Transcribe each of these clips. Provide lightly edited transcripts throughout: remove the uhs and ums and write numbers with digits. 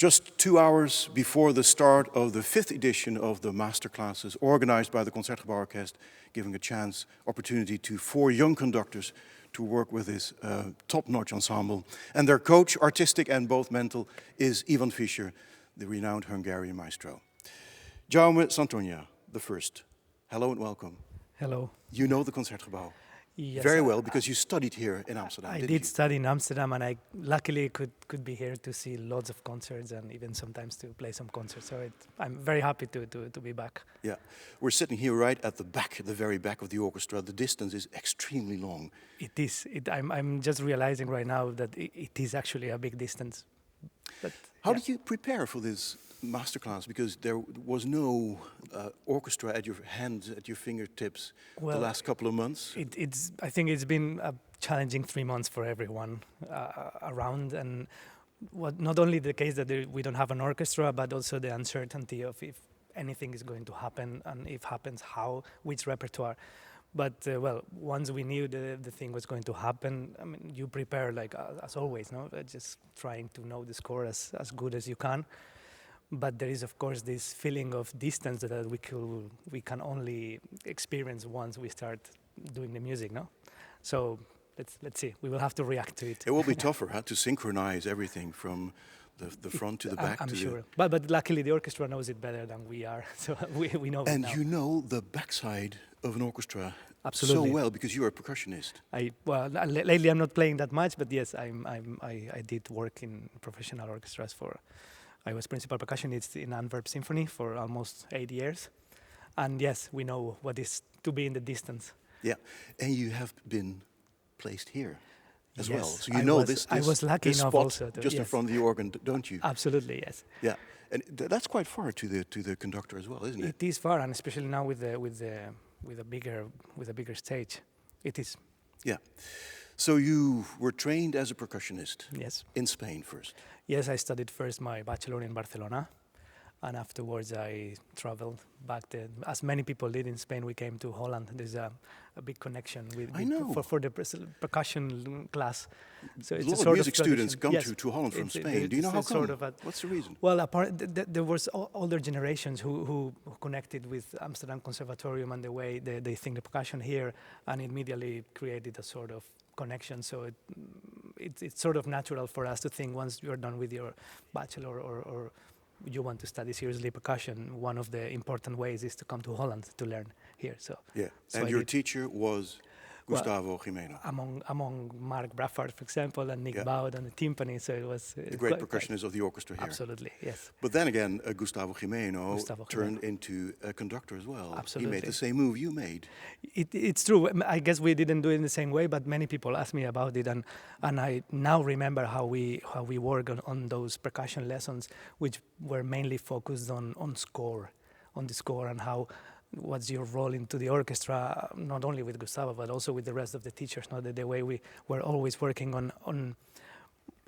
Just 2 hours before the start of the 5th edition of the masterclasses organized by the Concertgebouworkest, giving a chance, opportunity to 4 young conductors to work with this top-notch ensemble. And their coach, artistic and both mental, is Iván Fischer, the renowned Hungarian maestro. Jaume Santonja, the first. Hello and welcome. Hello. You know the Concertgebouw Yes, very well because you studied here in Amsterdam, I didn't did you? study in Amsterdam, and I luckily could be here to see lots of concerts and even sometimes to play some concerts. So I'm very happy to be back. Yeah, we're sitting here right at the back, the very back of the orchestra. The distance is extremely long. It is. I'm just realizing right now that it is actually a big distance. But How did you prepare for this masterclass? Because there was no orchestra at your hands, at your fingertips, the last couple of months. I think it's been a challenging 3 months for everyone around, and not only the case that we don't have an orchestra, but also the uncertainty of if anything is going to happen, and if happens, how, which repertoire. But once we knew the thing was going to happen, I mean, you prepare like as always, no? Just trying to know the score as good as you can. But there is, of course, this feeling of distance that we can only experience once we start doing the music, no? So let's see. We will have to react to it. It will be tougher, to synchronize everything from the front to the back. I'm sure. But luckily the orchestra knows it better than we are, so we know it And now. you know the backside of an orchestra Absolutely. so well because you're a percussionist. Lately I'm not playing that much, but yes, I did work in professional orchestras I was principal percussionist in Antwerp Symphony for almost 8 years. And yes, we know what is to be in the distance. Yeah, and you have been placed here as well. Yes, So you know this I was lucky this enough spot also just in front of the organ, don't you? Absolutely, yes. Yeah, and that's quite far to the conductor as well, isn't it? It is far, and especially now with a bigger stage, it is. Yeah. So you were trained as a percussionist. Yes. In Spain first. Yes, I studied first my bachelor in Barcelona, and afterwards I traveled back there. As many people did in Spain, we came to Holland. There's a big connection for the percussion class. So it's a lot sort of music students come yes, to Holland from Spain. Do you know how come? What's the reason? Well, there was older generations who connected with Amsterdam Conservatorium and the way they think the percussion here, and immediately created a sort of connection. So it's sort of natural for us to think once you're done with your bachelor or you want to study seriously percussion, one of the important ways is to come to Holland to learn here. So yeah, and your teacher was Gustavo Gimeno. Among Mark Braffard, for example, and Nick Boud and the timpani, so it was... the great percussionist of the orchestra here. Absolutely, yes. But then again, Gustavo Gimeno turned into a conductor as well. Absolutely. He made the same move you made. It's true. I guess we didn't do it in the same way, but many people ask me about it, and I now remember how we work on those percussion lessons, which were mainly focused on the score, and how what's your role into the orchestra, not only with Gustavo, but also with the rest of the teachers. Not the way we were always working on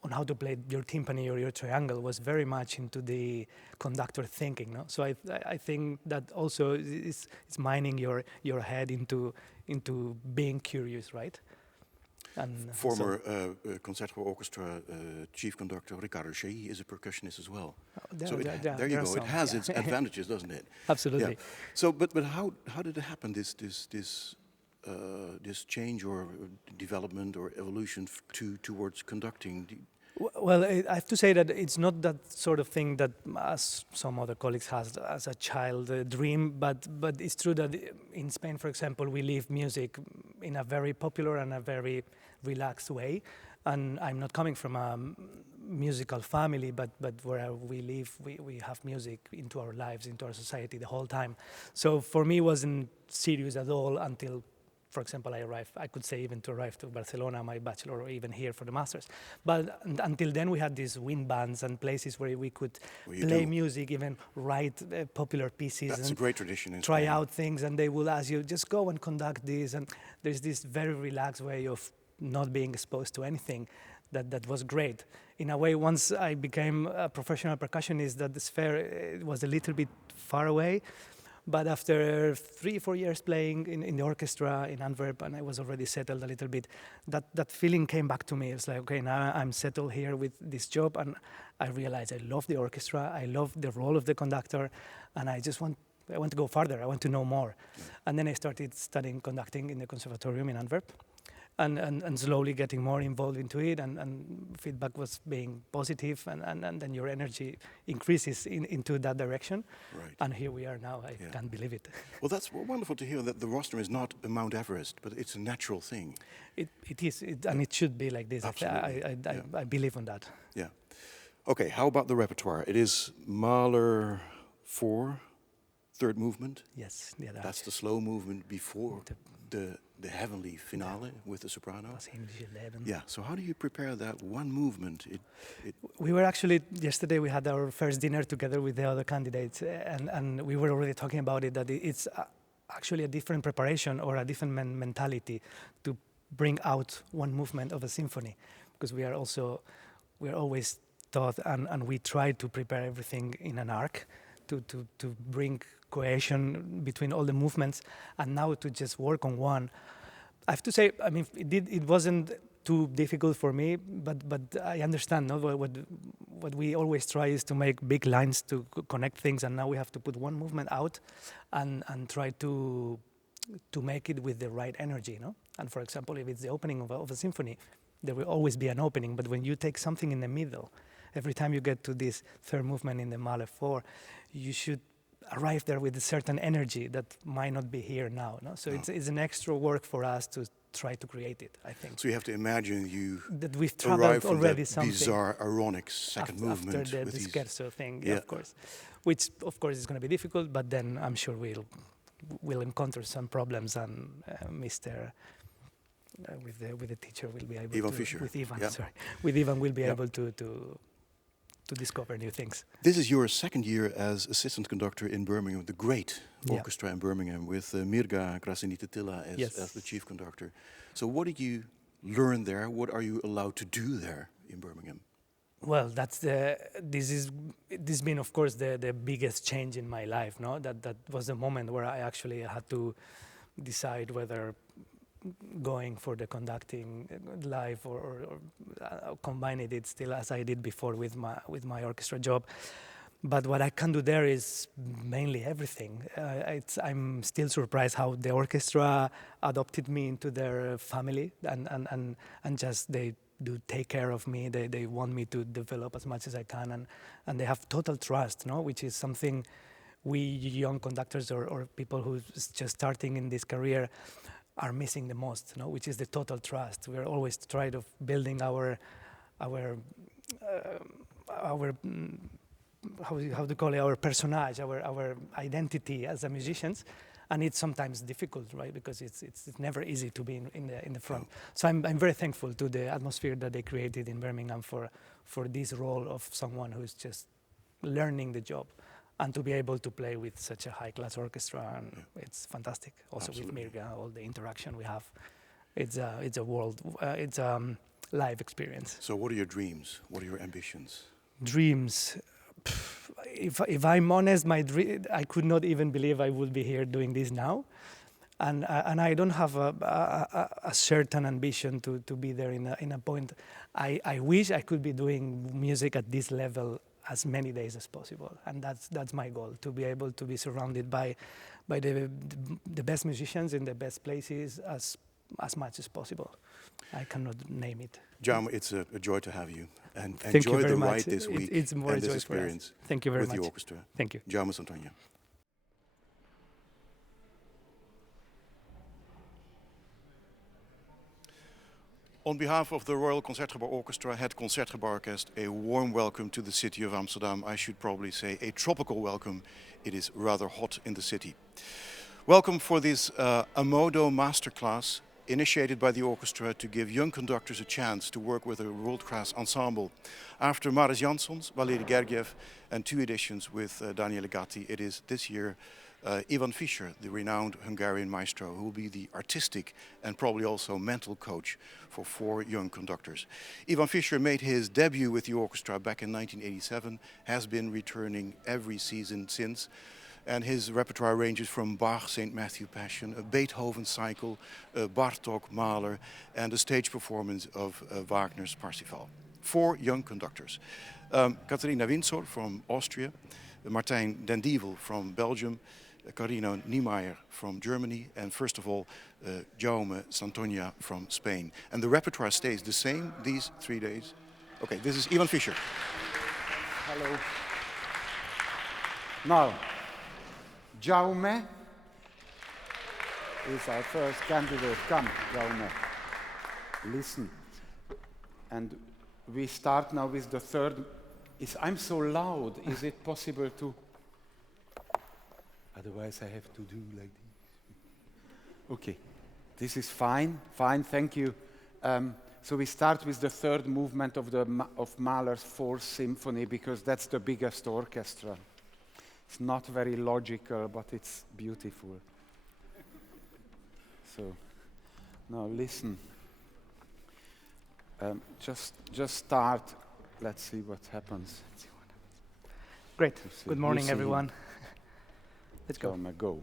how to play your timpani or your triangle was very much into the conductor thinking. No? So I think that also is mining your head into being curious, right? And former Concertgebouw Orchestra chief conductor Ricardo Chailly is a percussionist as well. There you go. It has its advantages, doesn't it? Absolutely. Yeah. So, but how did it happen? This change or development or evolution towards conducting? Well, I have to say that it's not that sort of thing that, as some other colleagues has as a child dream, but it's true that in Spain, for example, we live music in a very popular and a very relaxed way. And I'm not coming from a musical family, but where we live, we have music into our lives, into our society the whole time. So for me, it wasn't serious at all until, for example, I could say even to arrive to Barcelona, my bachelor, or even here for the masters. But until then, we had these wind bands and places where we could play music, even write popular pieces. That's a great tradition in Try Spain. out things, and they will ask you, just go and conduct this. And there's this very relaxed way of not being exposed to anything that was great. In a way, once I became a professional percussionist, that the sphere was a little bit far away. But after 3-4 years playing in the orchestra in Antwerp, and I was already settled a little bit, that feeling came back to me. It's like, okay, now I'm settled here with this job, and I realized I love the orchestra, I love the role of the conductor, and I want to go further, I want to know more. And then I started studying conducting in the conservatorium in Antwerp, and slowly getting more involved into it, and feedback was being positive, and then your energy increases into that direction. Right. And here we are now. I can't believe it. Well, that's wonderful to hear that the rostrum is not a Mount Everest, but it's a natural thing. It is, and it should be like this. Absolutely. I believe on that. Yeah. Okay, how about the repertoire? It is Mahler 4, third movement. Yes. That's the slow movement before the heavenly finale with the soprano. Yeah, so how do you prepare that one movement? We were actually, yesterday we had our first dinner together with the other candidates, and we were already talking about it, that it's actually a different preparation or a different mentality to bring out one movement of a symphony, because we're always taught, and we try to prepare everything in an arc to bring cohesion between all the movements, and now to just work on one. I have to say, I mean, it wasn't too difficult for me, but I understand, no? What we always try is to make big lines to connect things, and now we have to put one movement out and try to make it with the right energy, no? And for example, if it's the opening of a symphony, there will always be an opening, but when you take something in the middle, every time you get to this third movement in the Mahler 4, you should arrive there with a certain energy that might not be here now. No? So it's an extra work for us to try to create it, I think. So you have to imagine that we've arrive from already that bizarre aaronic second movement. After the scherzo thing, of course. Which, of course, is going to be difficult, but then I'm sure we'll encounter some problems, and with the teacher will be able Iván Fischer. With Iván, sorry. With Iván we'll be able to discover new things. This is your second year as assistant conductor in Birmingham, the great orchestra in Birmingham, with Mirga Krasinititilla as the chief conductor. So what did you learn there? What are you allowed to do there in Birmingham? Well, this has been, of course, the biggest change in my life. No, that was the moment where I actually had to decide whether going for the conducting live or combining it still as I did before with my orchestra job. But what I can do there is mainly everything. I'm still surprised how the orchestra adopted me into their family, and just they do take care of me. They want me to develop as much as I can, and they have total trust, no? Which is something we young conductors or people who's just starting in this career are missing the most, no? Which is the total trust. We're always trying to building our how to call it, our personage, our identity as a musicians, and it's sometimes difficult, right? Because it's never easy to be in the front. So I'm very thankful to the atmosphere that they created in Birmingham for this role of someone who's just learning the job, and to be able to play with such a high-class orchestra, and it's fantastic. Also Absolutely. With Mirga, all the interaction we have, it's a live experience. So what are your dreams? What are your ambitions? Dreams. If I'm honest, I could not even believe I would be here doing this now, and I don't have a certain ambition to be there in a point. I wish I could be doing music at this level as many days as possible, and that's my goal, to be able to be surrounded by the best musicians in the best places as much as possible. I cannot name it. Jaume, it's a joy to have you, and Thank enjoy you very the much. ride this week It's more and this joy for us. experience Thank you very with much. the orchestra. Thank you. Jaume Santonja. On behalf of the Royal Concertgebouworkest, head Concertgebouworkest, a warm welcome to the city of Amsterdam. I should probably say a tropical welcome. It is rather hot in the city. Welcome for this Ammodo Masterclass, initiated by the orchestra to give young conductors a chance to work with a world-class ensemble. After Maris Janssons, Valeri Gergiev, and 2 editions with Daniele Gatti, it is this year Iván Fischer, the renowned Hungarian maestro, who will be the artistic and probably also mental coach for 4 young conductors. Iván Fischer made his debut with the orchestra back in 1987, has been returning every season since. And his repertoire ranges from Bach, St. Matthew Passion, a Beethoven cycle, Bartók, Mahler, and a stage performance of Wagner's Parsifal. 4 young conductors. Katharina Wincor from Austria, Martijn Dendievel from Belgium, Corinna Niemeyer from Germany, and first of all, Jaume Santonja from Spain. And the repertoire stays the same these 3 days. Okay, this is Iván Fischer. Hello. Now, Jaume is our first candidate. Come, Jaume. Listen. And we start now with the third. I'm so loud. Is it possible to... Otherwise I have to do like this. Okay, this is fine, thank you. So we start with the third movement of Mahler's Fourth Symphony, because that's the biggest orchestra. It's not very logical, but it's beautiful. So, now listen. Just start. Let's see what happens. Great. Good morning, everyone. Let's go. Go.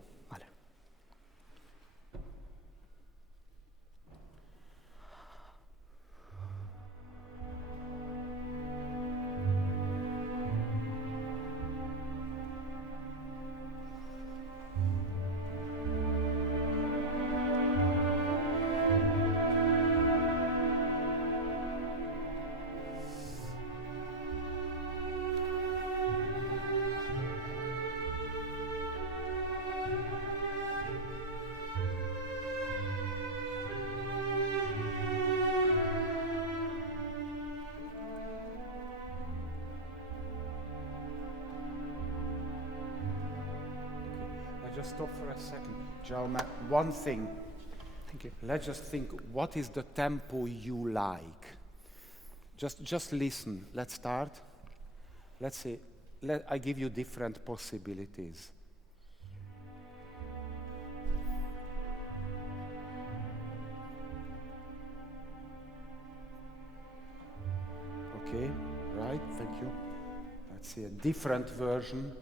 Just stop for a second. Jaume, one thing. Thank you. Let's just think, what is the tempo you like? Just listen. Let's start. Let's say, I give you different possibilities. Okay, right, thank you. Let's see a different version.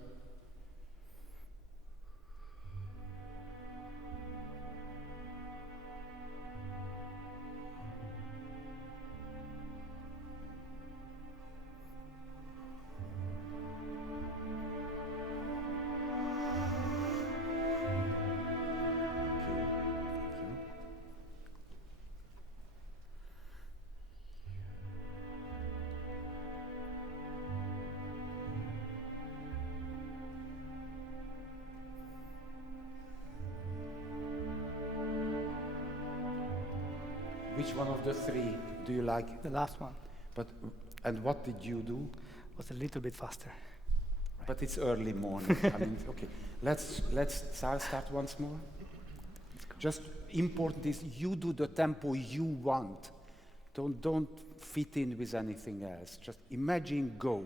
Which one of the 3 do you like? The last one. And what did you do? Was a little bit faster. But it's early morning. I mean, okay. Let's start once more. Just important is you do the tempo you want. Don't fit in with anything else. Just imagine go.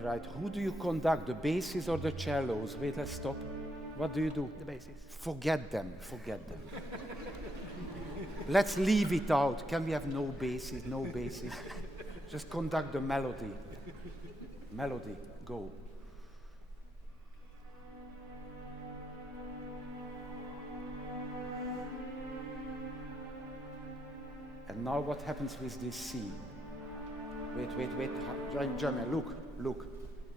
Right. Who do you conduct, the basses or the cellos? Wait, let's stop. What do you do? The basses. Forget them. Let's leave it out. Can we have no basses? Just conduct the melody. Melody, go. And now what happens with this C? Wait. Jaume, look.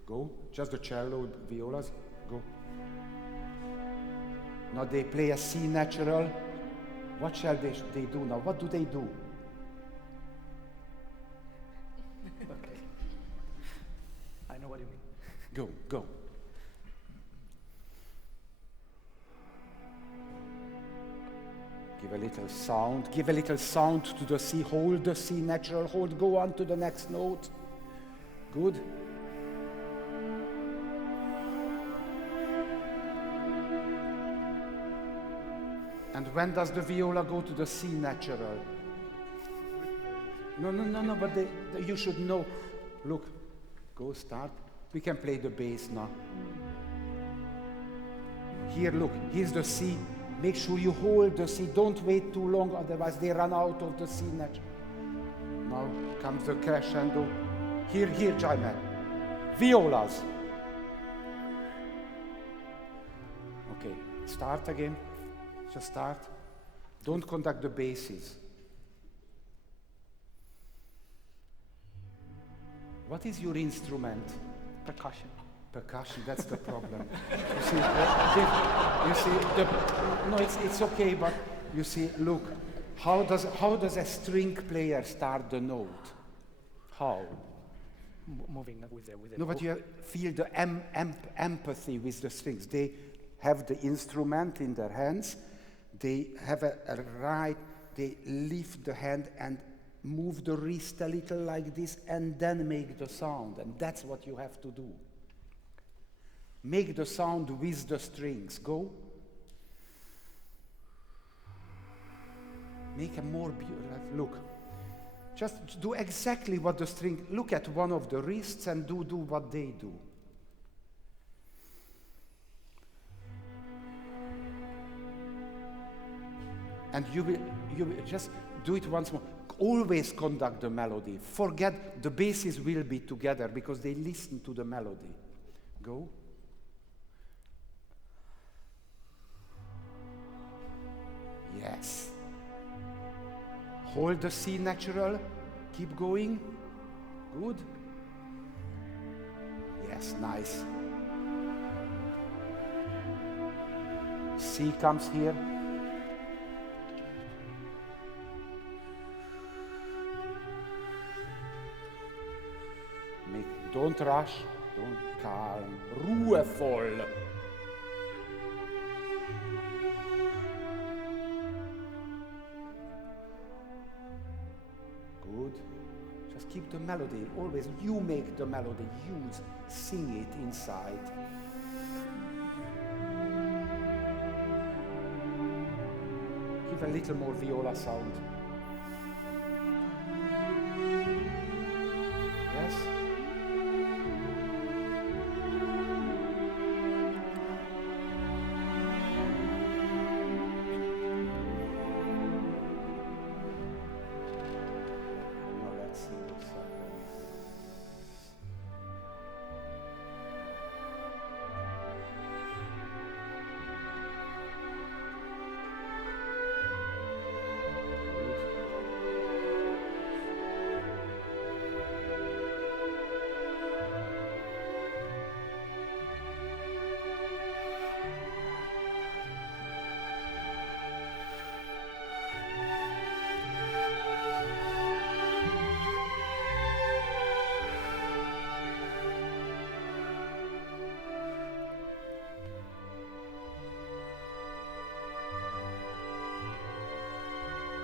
Go. Just the cello, violas. Go. Now they play a C natural. What shall they do now? What do they do? Okay. I know what you mean. Go. Give a little sound to the C. Hold the C natural. Hold. Go on to the next note. Good. And when does the viola go to the C natural? No, but you should know. Look, go start. We can play the bass now. Here, look, here's the C. Make sure you hold the C. Don't wait too long, otherwise they run out of the C natural. Now comes the crescendo. Here, Jaume. Violas. Okay, start again. Just start. Don't conduct the basses. What is your instrument? Percussion. Percussion, that's the problem. No, it's okay, but you see, look, how does a string player start the note? How? Moving with the No, but you feel the empathy with the strings. They have the instrument in their hands. They have they lift the hand and move the wrist a little like this and then make the sound. And that's what you have to do. Make the sound with the strings. Go. Make a more beautiful. Look. Just do exactly what the string. Look at one of the wrists and do what they do. And you will just do it once more. Always conduct the melody. Forget the basses will be together because they listen to the melody. Go. Yes. Hold the C natural. Keep going. Good. Yes, nice. C comes here. Don't rush. Don't calm. Ruhevoll. Good. Just keep the melody. Always you make the melody. Sing it inside. Give a little more viola sound. Yes?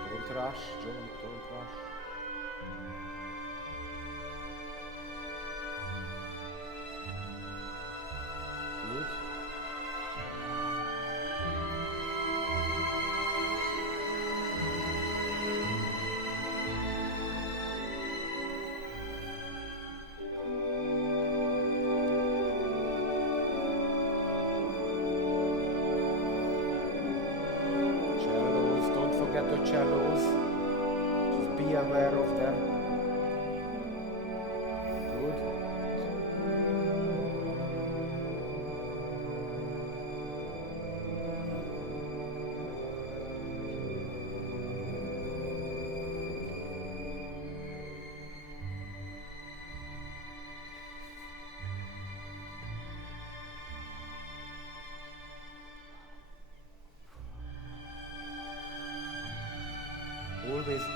Don't rush, don't rush. Good. Cellos, don't forget the cellos. Just be aware of them. Good.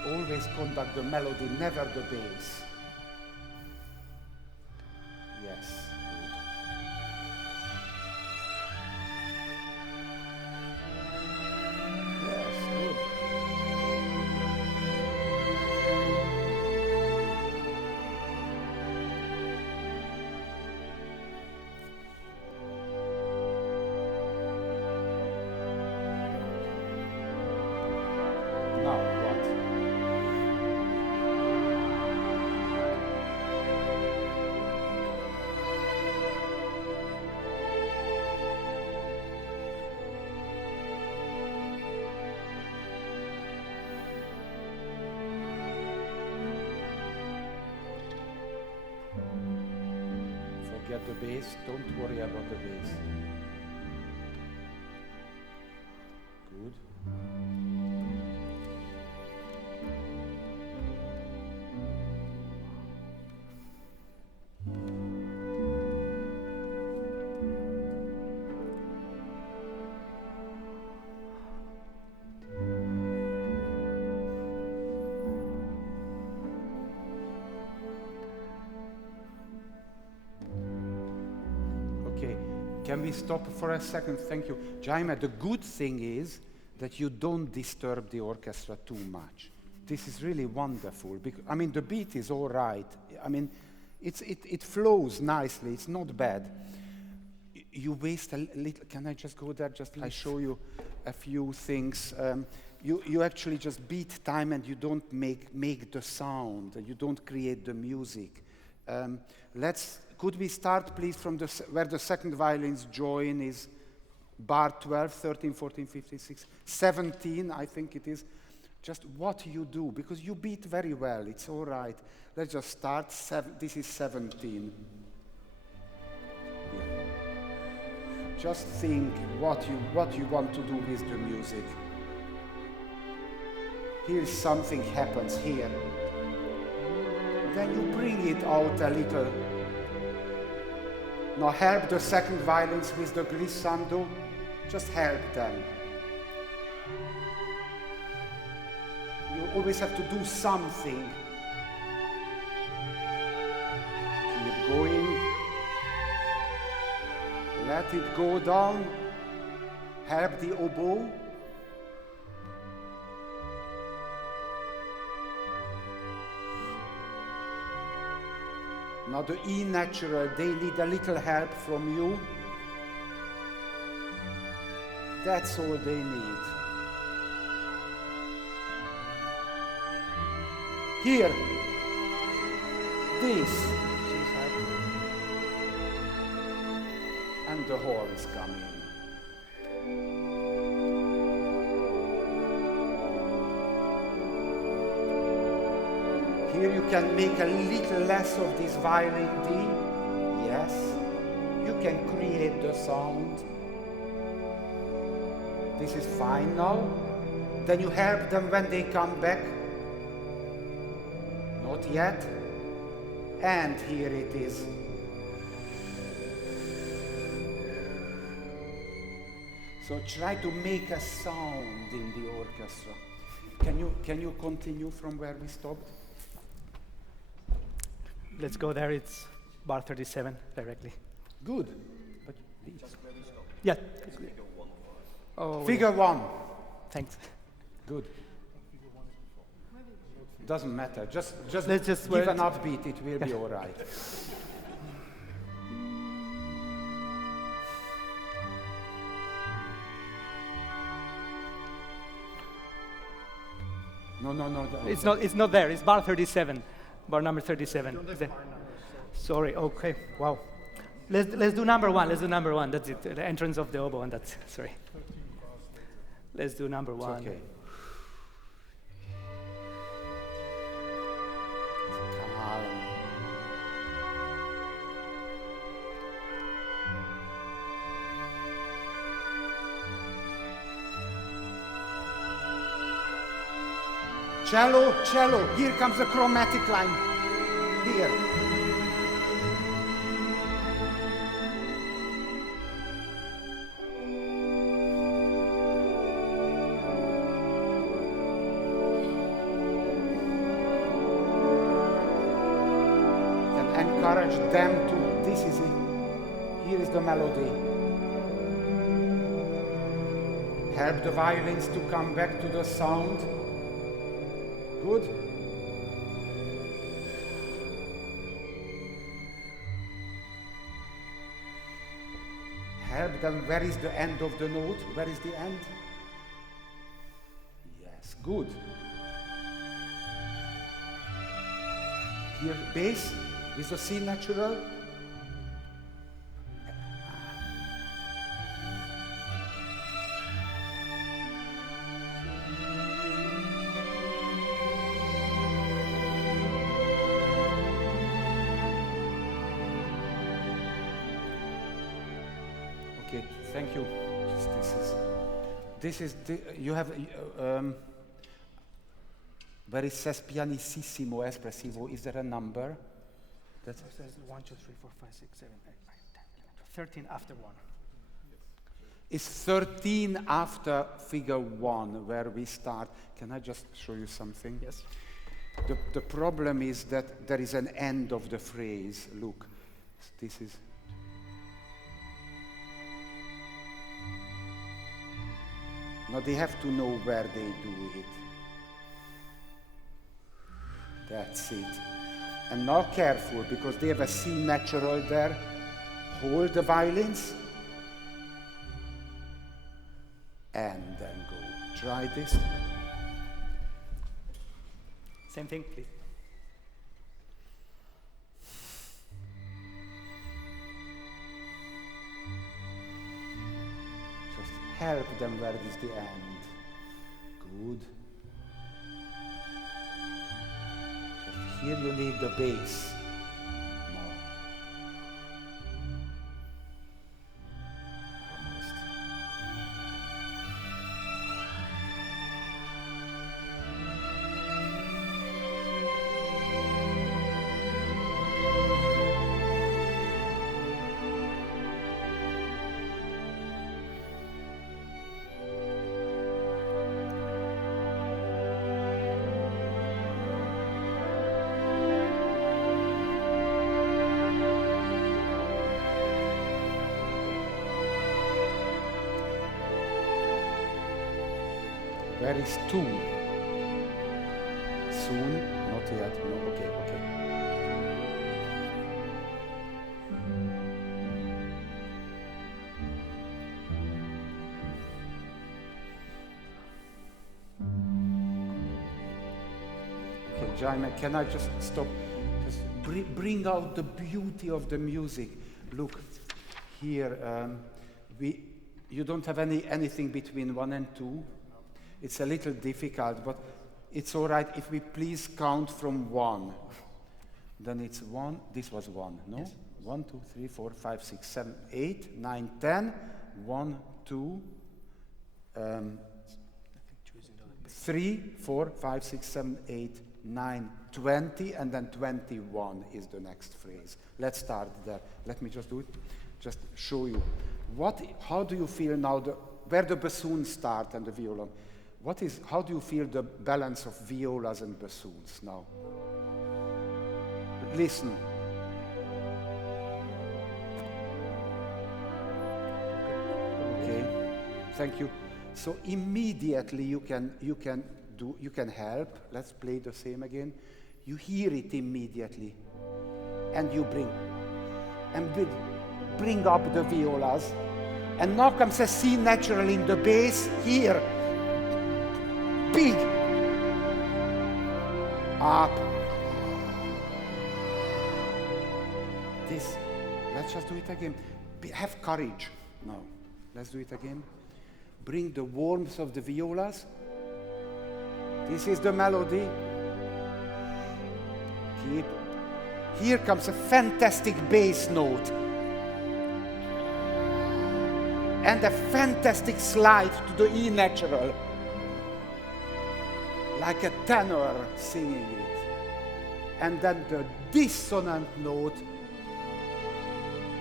Always conduct the melody, never the bass. Yes. Good. Yes, good. Now what? get the bass. Don't worry about the bass. Good. Can we stop for a second? Thank you. Jaume, the good thing is that you don't disturb the orchestra too much. This is really wonderful. I mean, the beat is all right. I mean, it flows nicely. It's not bad. You waste a little. Can I just go there? Just I show you a few things. You actually just beat time and you don't make the sound. You don't create the music. Could we start, please, from where the second violins join is bar 12, 13, 14, 15, 16, 17, I think it is. Just what you do, because you beat very well. It's all right. Let's just start. This is 17. Yeah. Just think what you want to do with the music. Here something happens here. Then you bring it out a little. Now help the second violins with the glissando. Just help them. You always have to do something. Keep going. Let it go down. Help the oboe. Now the E natural, they need a little help from you. That's all they need. Here, this, and the horns come in. Here you can make a little less of this violin D. Yes. You can create the sound. This is fine now. Then you help them when they come back. Not yet. And here it is. So try to make a sound in the orchestra. Can you continue from where we stopped? Let's go there. It's bar 37 directly. Good. But yeah. Figure 1. Oh, Figure 1. Thanks. Good. Doesn't matter. Just Let's just give wait. an upbeat. It will be all right. No. It's not there. It's bar 37. Bar number 37. Sorry. Okay. Wow. Let's do number 1. Let's do number 1. That's it. The entrance of the oboe, and that's sorry. Let's do number 1. Okay. Calm. Cello. Here comes the chromatic line. Here. Encourage them to, this is it. Here is the melody. Help the violins to come back to the sound. Good. Help them, where is the end of the note? Where is the end? Yes, good. Here, bass. With the C natural. thank you. You have, where it says pianissimo, espressivo, is there a number? It says 1, 2, 3, 4, 5, 6, 7, 8, 9, 10, 11, 13 after 1. It's 13 after figure 1, where we start. Can I just show you something? Yes. The problem is that there is an end of the phrase. Look, this is. Now they have to know where they do it. That's it. And now careful, because they have a C natural there. Hold the violins. And then go. Try this. Same thing, please. Just help them where is the end. Good. Just here you need the bass. Now. Almost. Where is 2? Soon? Not yet. No, okay, okay. Okay, Jaume, can I just stop? Just bring out the beauty of the music. Look, here, you don't have anything between 1 and 2. It's a little difficult, but it's all right if we please count from 1. Then it's 1, this was 1, no? Yes. 1, 2, 3, 4, 5, 6, 7, 8, 9, 10. 1, 2, 3, 4, 5, 6, 7, 8, 9, 20, and then 21 is the next phrase. Let's start there. Let me just do it. Just show you. How do you feel now, where the bassoons start and the viola? How do you feel the balance of violas and bassoons now? Listen. Okay, thank you. So immediately you can help. Let's play the same again. You hear it immediately, and you bring up the violas, and now comes a C natural in the bass here. Big up. This. Let's just do it again. Have courage. Now, let's do it again. Bring the warmth of the violas. This is the melody. Keep. Here comes a fantastic bass note. And a fantastic slide to the E natural. Like a tenor singing it. And then the dissonant note.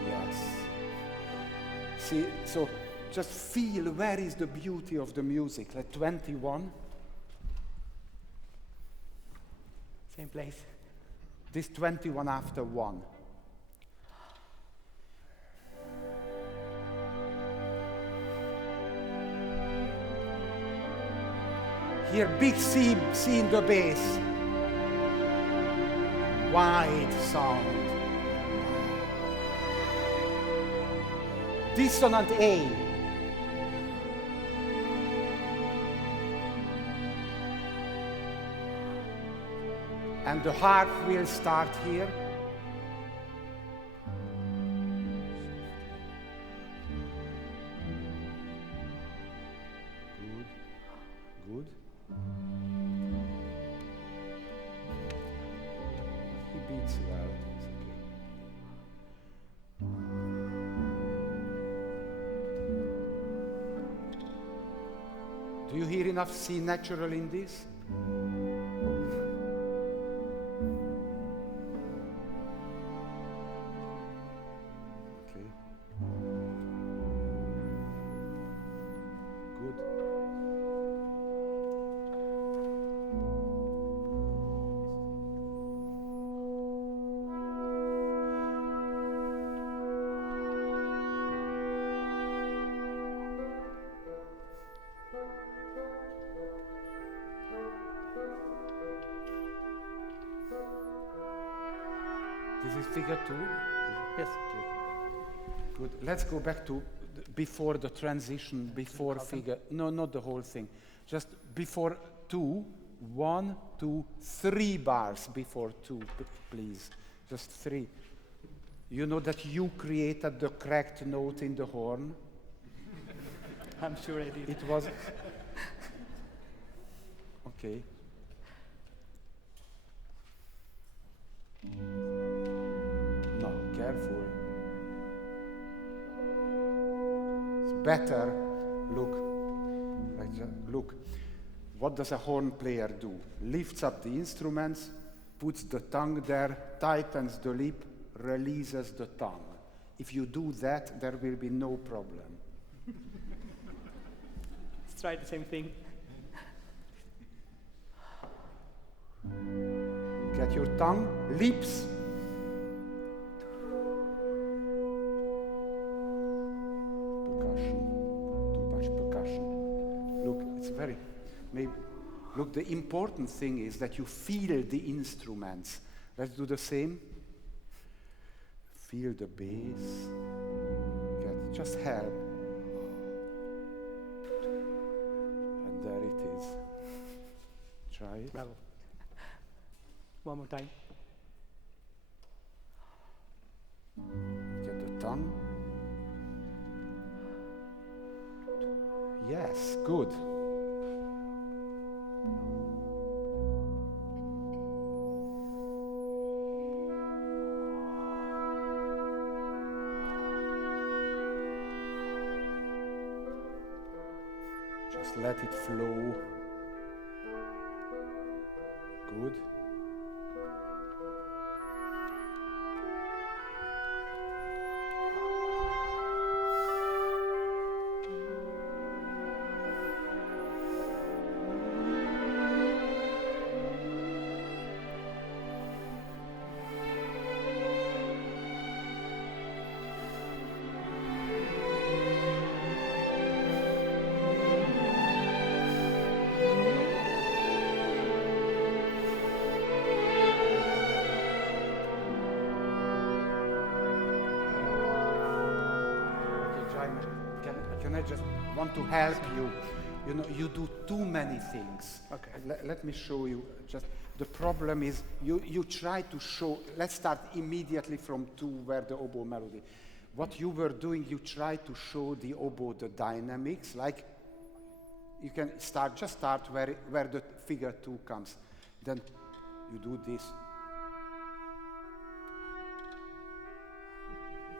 Yes. See, so just feel where is the beauty of the music. Like 21. Same place. This 21 after 1. Here, big C in the bass. Wide sound. Dissonant A. And the harp will start here. Good. He beats well, it's okay. Do you hear enough C natural in this? Okay. Good. This is figure 2? Yes. Okay. Good. Let's go back to before the transition, before figure. No, not the whole thing. Just before 2, 1, 2, 3 bars before 2, please. Just 3. You know that you created the cracked note in the horn? I'm sure I did. It was... Okay. No, careful. It's better. Look. Look. What does a horn player do? Lifts up the instruments, puts the tongue there, tightens the lip, releases the tongue. If you do that, there will be no problem. Let's try the same thing. Get your tongue, lips. Percussion. Too much percussion. Look, it's very... Maybe, look, the important thing is that you feel the instruments. Let's do the same. Feel the bass. Just help. And there it is. Try it. Bravo. One more time. Get the tongue. Yes, good. Just let it flow. Good. Can I just want to help you? You know, you do too many things. Okay. Let me show you. Just the problem is you try to show. Let's start immediately from 2 where the oboe melody. What you were doing, you try to show the oboe the dynamics. Like you can start where the figure 2 comes. Then you do this.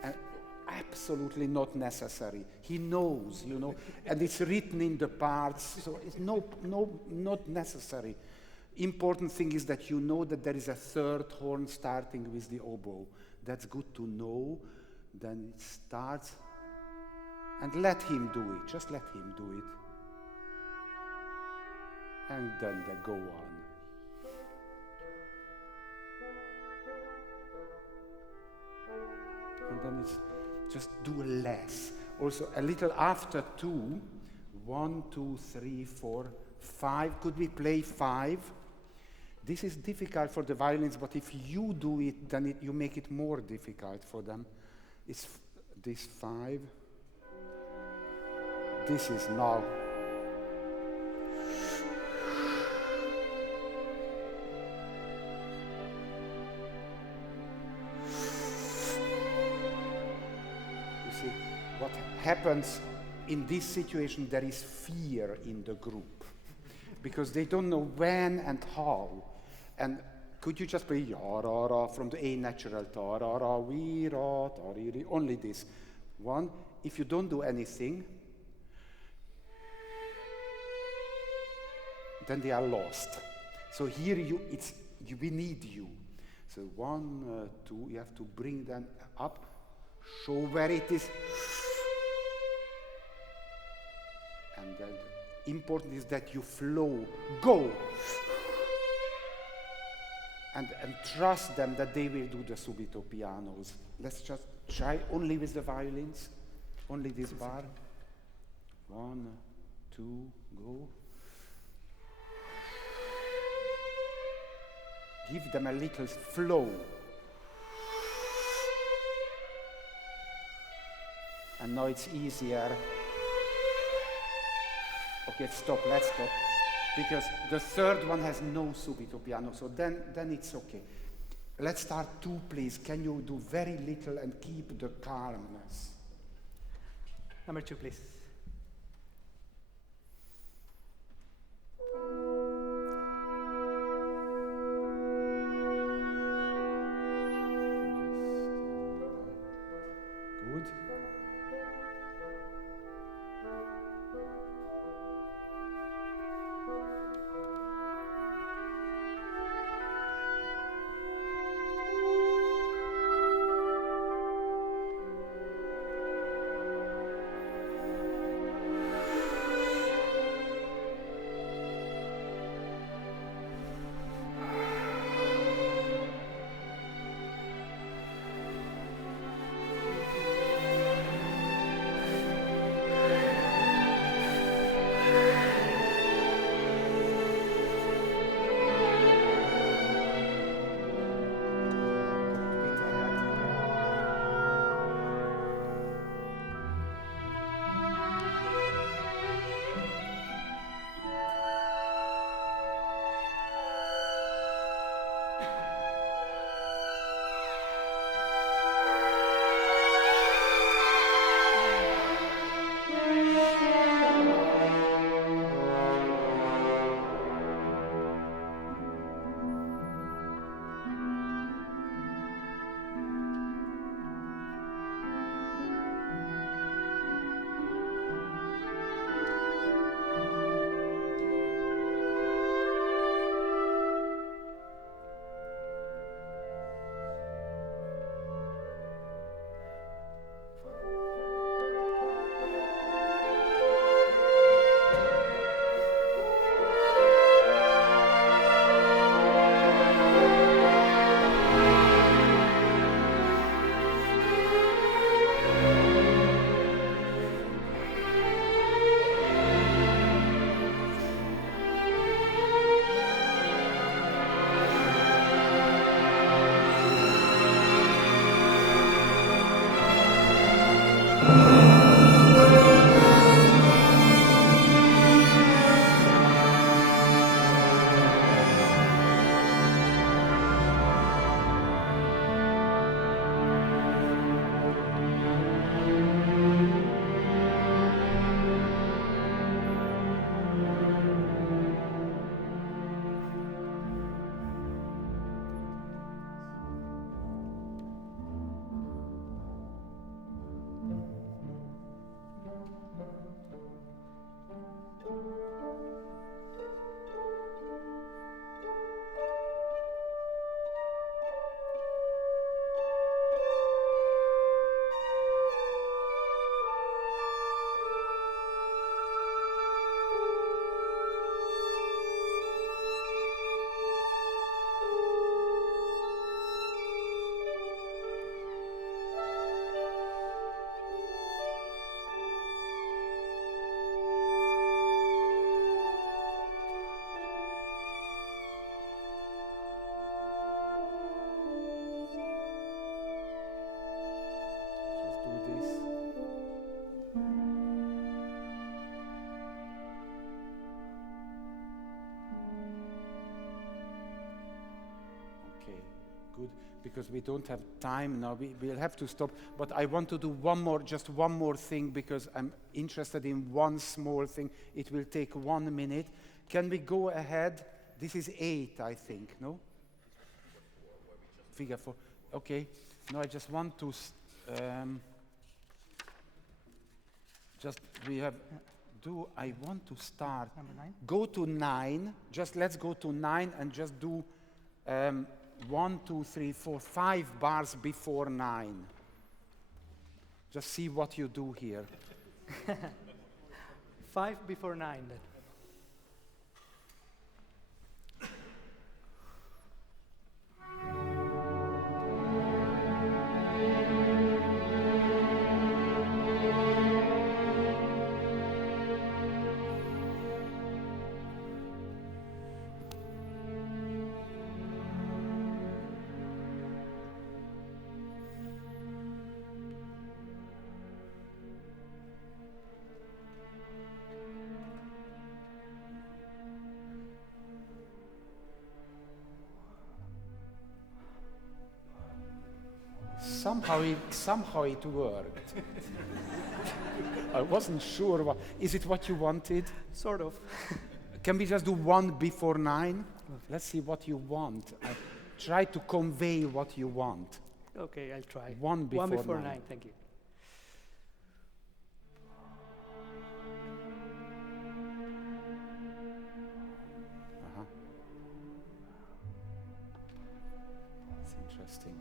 And absolutely not necessary. He knows, you know, and it's written in the parts, so it's not necessary. Important thing is that you know that there is a third horn starting with the oboe. That's good to know. Then it starts, and let him do it. Just let him do it. And then they go on. And then it's just do less. Also, a little after 2, 1, 2, 3, 4, 5. Could we play 5? This is difficult for the violins, but if you do it, then you make it more difficult for them. It's this 5. This is now. What happens in this situation, there is fear in the group because they don't know when and how. And could you just play ya-ra-ra from the A natural, ta-ra-ra, we-ra, ta-ri-ri, only this. 1, if you don't do anything, then they are lost. So here we need you. So 1, 2, you have to bring them up, show where it is. And then important is that you flow, go. And trust them that they will do the subito pianos. Let's just try only with the violins, only this bar. 1, 2, go. Give them a little flow. And now it's easier. Okay, let's stop. Because the third one has no subito piano, so then it's okay. Let's start 2, please. Can you do very little and keep the calmness? Number 2, please. Good. Because we don't have time now, we'll have to stop. But I want to do just one more thing, because I'm interested in one small thing. It will take 1 minute. Can we go ahead? This is 8, I think, no? Figure 4. Okay. No, I just want to, we have I want to start. Number 9? Go to 9. Just let's go to 9 and just do 1, 2, 3, 4, 5 bars before 9. Just see what you do here. 5 before 9 then. Somehow it worked. I wasn't sure. Is it what you wanted? Sort of. Can we just do 1 before 9? Let's see what you want. Try to convey what you want. Okay, I'll try. 1 before 9, thank you. That's interesting.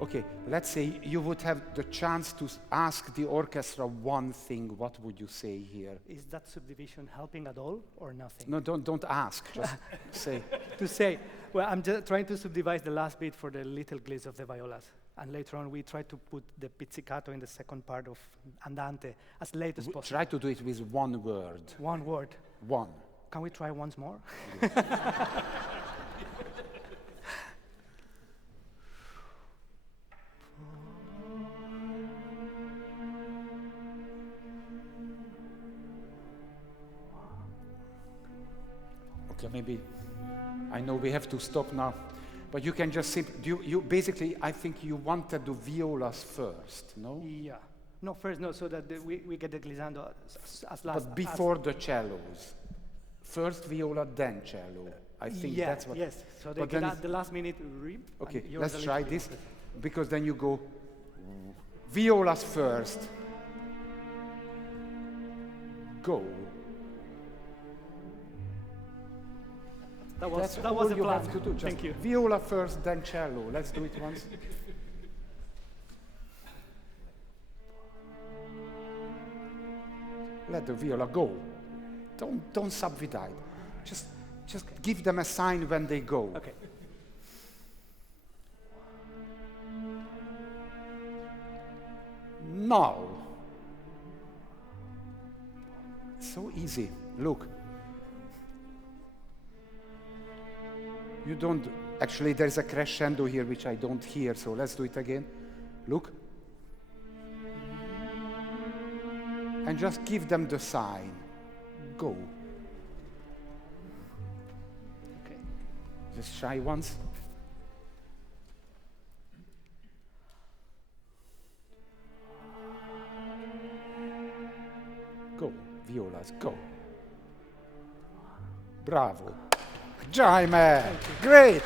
Okay, let's say you would have the chance to ask the orchestra one thing. What would you say here? Is that subdivision helping at all or nothing? No, don't ask. Just say. To say, well, I'm just trying to subdivide the last bit for the little glitch of the violas. And later on, we try to put the pizzicato in the second part of Andante as late as possible. Try to do it with one word. One word. One. Can we try once more? Okay, maybe I know we have to stop now, but you can just you basically, I think you wanted the violas first, no? Yeah. No, first, no, so that we get the glissando as last. But before the cellos. First viola, then cello. I think that's what. Yes, so they get at the last minute. Okay, let's try this, because then you go violas first. Go. That was all the you plan. have to do. Just Thank you. Viola first, then cello. Let's do it once. Let the viola go. Don't subdivide. Just give them a sign when they go. Okay. Now. So easy. Look. You don't, actually there's a crescendo here which I don't hear, so let's do it again. Look. And just give them the sign. Go. Okay. Just try once. Go, violas, go. Bravo. Jaume! Great!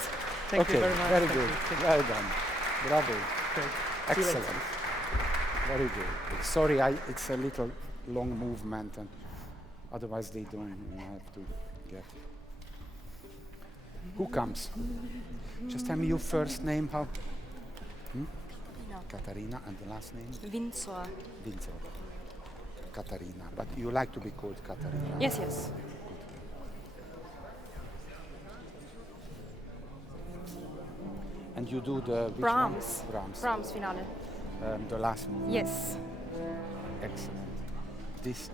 Thank you very much. Very Thank good. you. Well done. Bravo. Great. Excellent. Very good. Sorry, it's a little long movement, and otherwise they don't have to get. Who comes? Just tell me your first name. How? Katharina, and the last name? Wincor. Wincor. Katharina. But you like to be called Katharina? Yes, yes. And you do the which Brahms. one? Brahms. Brahms finale. The last one. Yes. Excellent. This.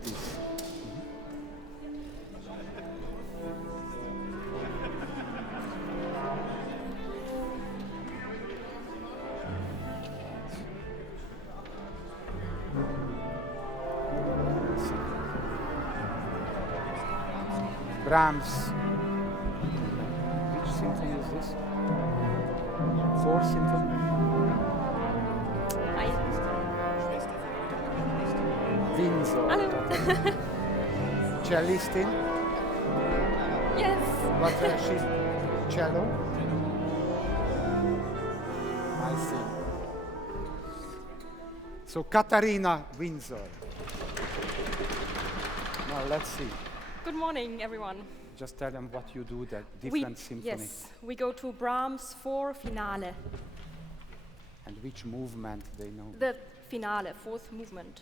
Brahms. Which symphony is this? 4th symphony? Hi. Wincor. Hello. Cellistin? Yes. But she's cello? I see. So Katharina, Wincor. Now let's see. Good morning, everyone. Just tell them what you do, that different symphony. Yes, we go to Brahms 4 Finale. And which movement they know. The Finale, fourth movement.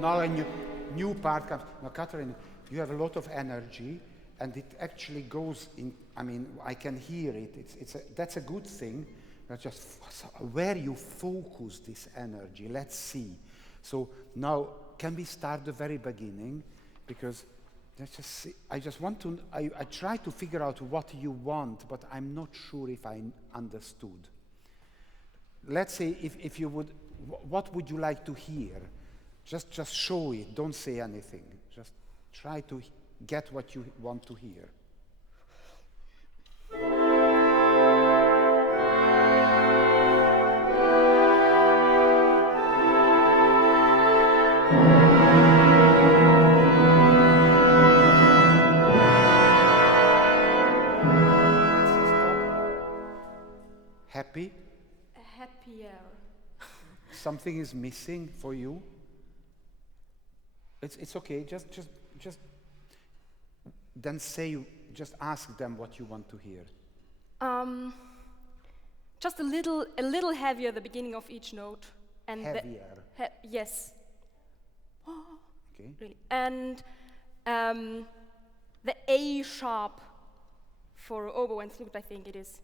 Now a new part comes. Now, Katharina, you have a lot of energy, and it actually goes in. I mean, I can hear it. That's a good thing. But just where you focus this energy. Let's see. So now, can we start the very beginning? Because let's just see. I just want to. I try to figure out what you want, but I'm not sure if I understood. Let's say if you would, what would you like to hear? Just show it, don't say anything. Just try to get what you want to hear. Happy? Happier. Something is missing for you? It's okay. Just then say. Just ask them what you want to hear. Just a little heavier at the beginning of each note, and heavier. Yes. Okay. Really. And the A sharp for oboe and flute, I think it is.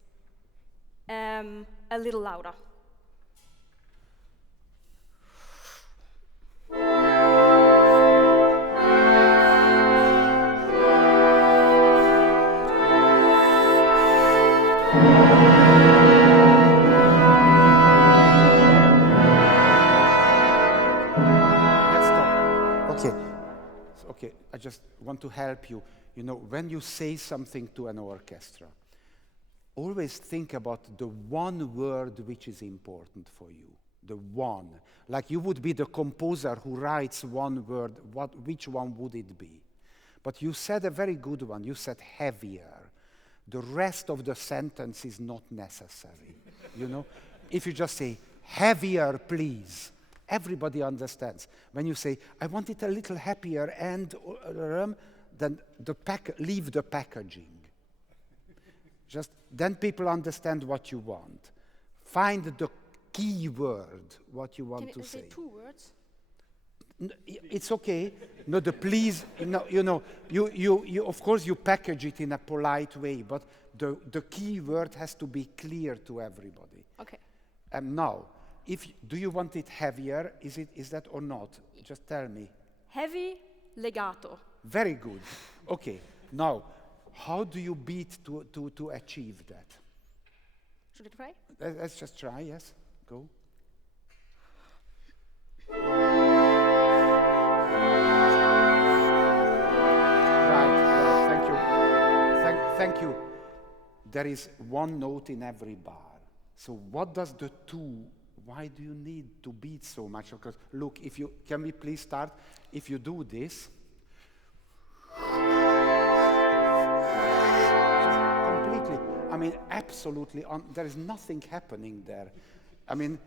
A little louder. I just want want to help you. You know, when you say something to an orchestra, always think about the one word which is important for you. The one. Like you would be the composer who writes one word, which one would it be? But you said a very good one. You said heavier. The rest of the sentence is not necessary. You know? If you just say, heavier, please, everybody understands. When you say, I want it a little happier and then leave the packaging. Just then people understand what you want. Find the key word, what you want to say. Can I say 2 words? It's okay. No, the please, no, you know, you of course you package it in a polite way, but the key word has to be clear to everybody. Okay. And now, do you want it heavier? Is that or not? Just tell me. Heavy legato. Very good. Okay. Now, how do you beat to achieve that? Should I try? Let's just try. Yes. Go. Right. Thank you. Thank you. There is one note in every bar. So what does the 2? Why do you need to beat so much? Because look, can we please start? If you do this, completely, I mean, absolutely, there is nothing happening there. I mean,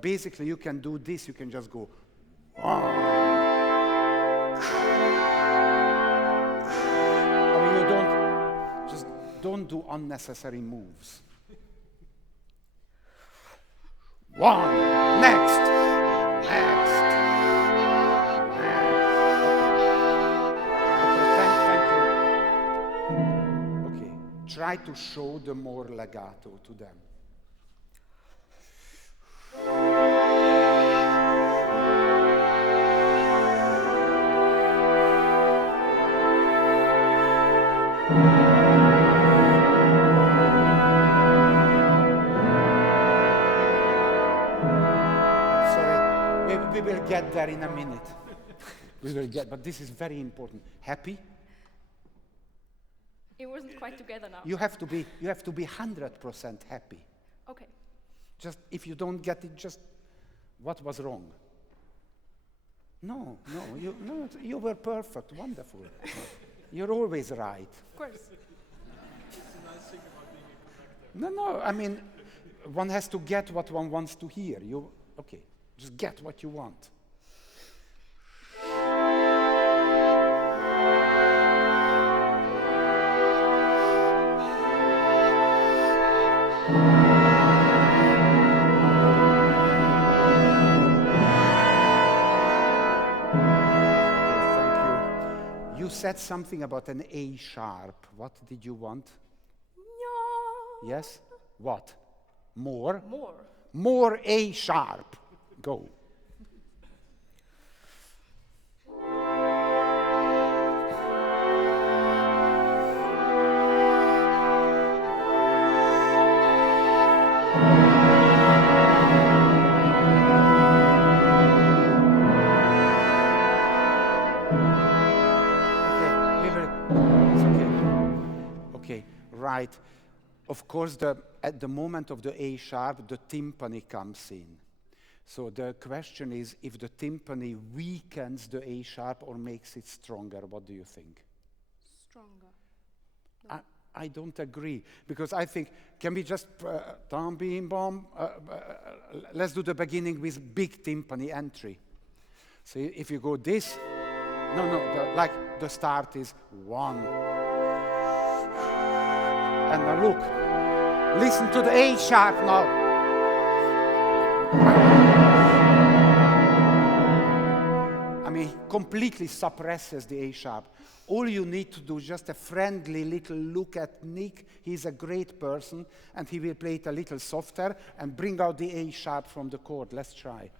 basically you can do this, you can just go, I mean, don't do unnecessary moves. 1, next. Okay, try to show the more legato to them. We will get there in a minute. But this is very important. Happy? It wasn't quite together now. You have to be 100% happy. Okay. Just if you don't get it, just what was wrong? No, you were perfect, wonderful. You're always right. Of course. It's a nice thing about being a conductor. No, I mean, one has to get what one wants to hear. Okay, just get what you want. You said something about an A sharp. What did you want? No. Yes? What? More? More. More A sharp. Go. Right. Of course, at the moment of the A sharp, the timpani comes in. So the question is, if the timpani weakens the A sharp or makes it stronger, what do you think? Stronger. No. I don't agree, because I think, can we just, let's do the beginning with big timpani entry. So if you go this, like the start is 1. And now look, listen to the A sharp now. I mean, he completely suppresses the A sharp. All you need to do is just a friendly little look at Nick. He's a great person, and he will play it a little softer and bring out the A sharp from the chord. Let's try.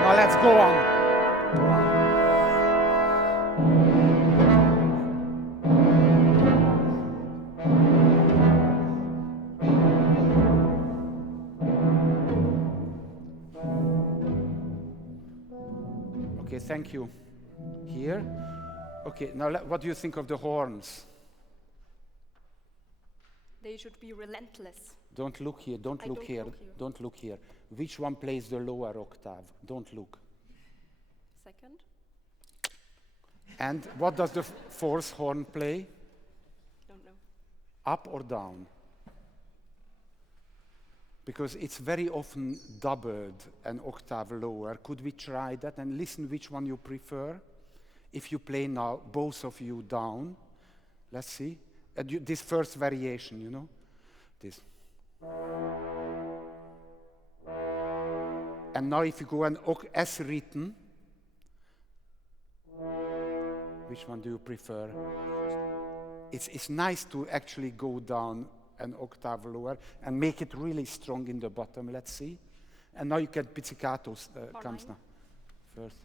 Now let's go on. thank you. Here. Okay, now what do you think of the horns? They should be relentless. Don't look here, don't look here, don't look here. Which one plays the lower octave? Don't look. Second. And what does the fourth horn play? Don't know. Up or down? Because it's very often doubled an octave lower. Could we try that and listen which one you prefer? If you play now, both of you down. Let's see. This first variation, you know? This. And now if you go an S written, which one do you prefer? It's nice to actually go down an octave lower and make it really strong in the bottom. Let's see. And now you get pizzicato comes now. First.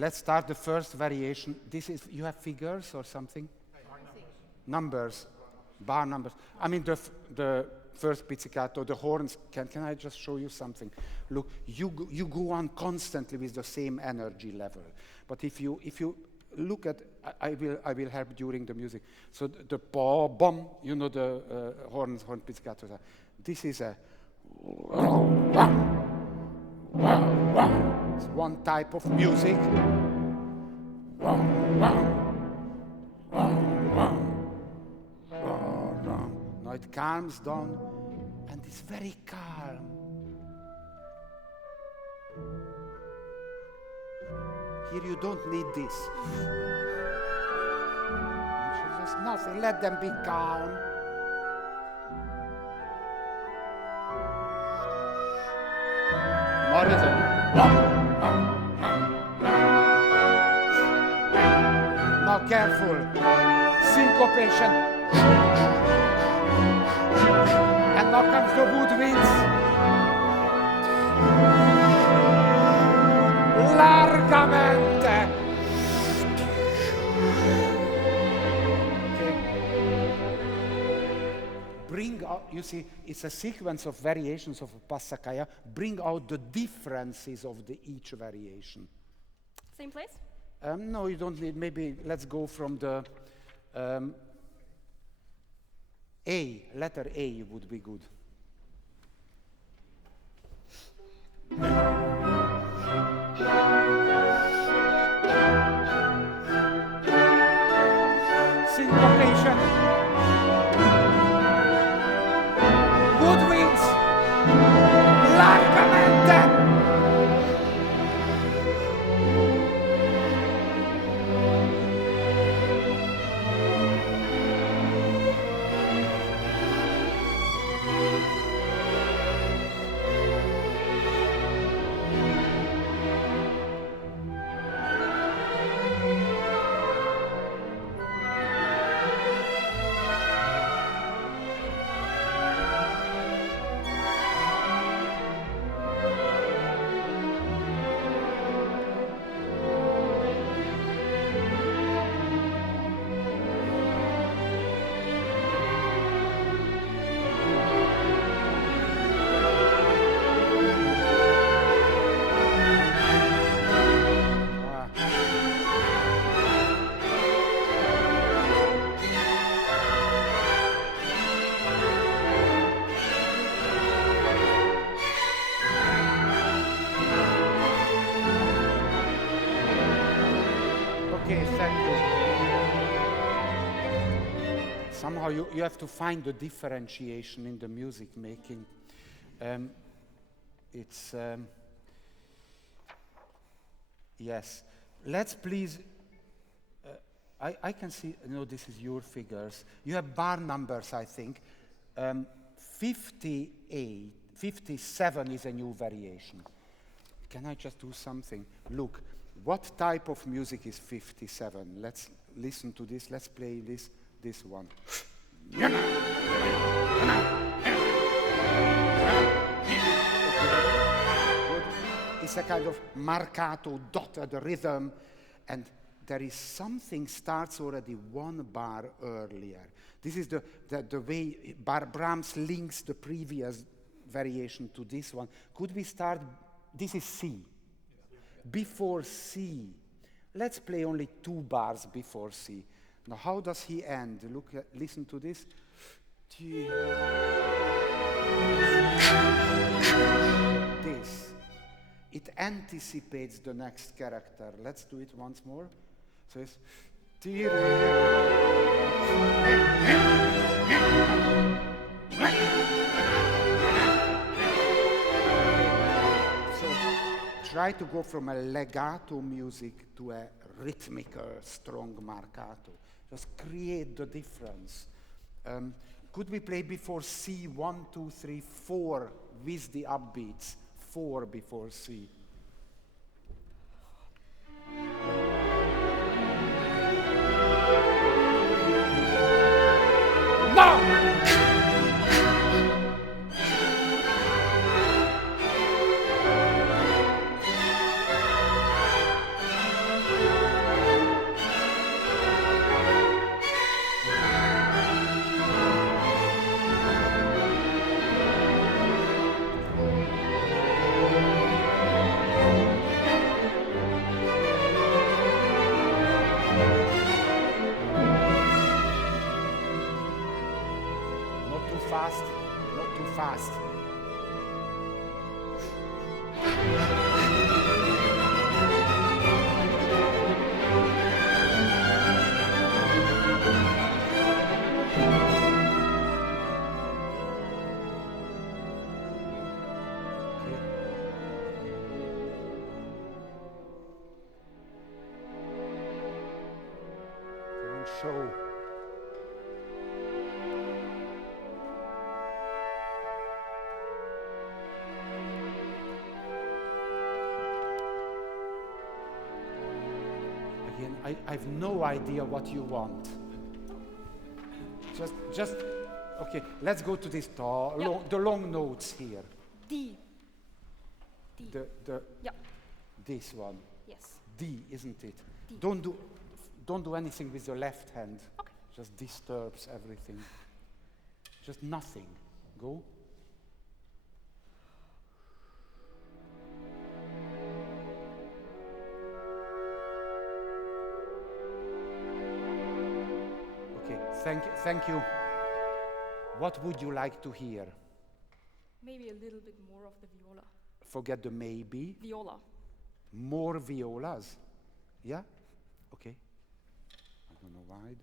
Let's start the first variation. This is, you have figures or something? Numbers, bar numbers. I mean the first pizzicato, the horns. Can I just show you something? Look, you go on constantly with the same energy level. But if you look at, I will help during the music. So the bom, you know the horn pizzicato. This is a. It's one type of music. Now it calms down and it's very calm. Here you don't need this. There's nothing, let them be calm. More rhythm. Now careful, syncopation. And now comes the woodwinds. Largamente. Bring out, you see, it's a sequence of variations of a passacaglia. Bring out the differences of each variation. Same place? No, you don't need, maybe let's go from the A, letter A would be good. Syncopation. Woodwinds. Largamente. Somehow you have to find the differentiation in the music making. It's, yes. Let's please, I can see, no, this is your figures. You have bar numbers, I think. 58, 57 is a new variation. Can I just do something? Look, what type of music is 57? Let's listen to this. Let's play this one. It's a kind of marcato, dotted rhythm, and there is something starts already one bar earlier. This is the way Brahms links the previous variation to this one. Could we start? This is C. Before C. Let's play only 2 bars before C. Now, how does he end? Listen to this. This. It anticipates the next character. Let's do it once more. So it's try to go from a legato music to a rhythmical, strong marcato. Just create the difference. Could we play before C 1, 2, 3, 4 with the upbeats? 4 before C. Fast. Don't show. I have no idea what you want. Just, okay, let's go to this the long notes here. D. This one. Yes. D, isn't it? D. Don't do anything with your left hand. Okay. Just disturbs everything. Just nothing. Go. Thank you. What would you like to hear? Maybe a little bit more of the viola. Forget the maybe. Viola. More violas? Yeah? Okay. I don't know why.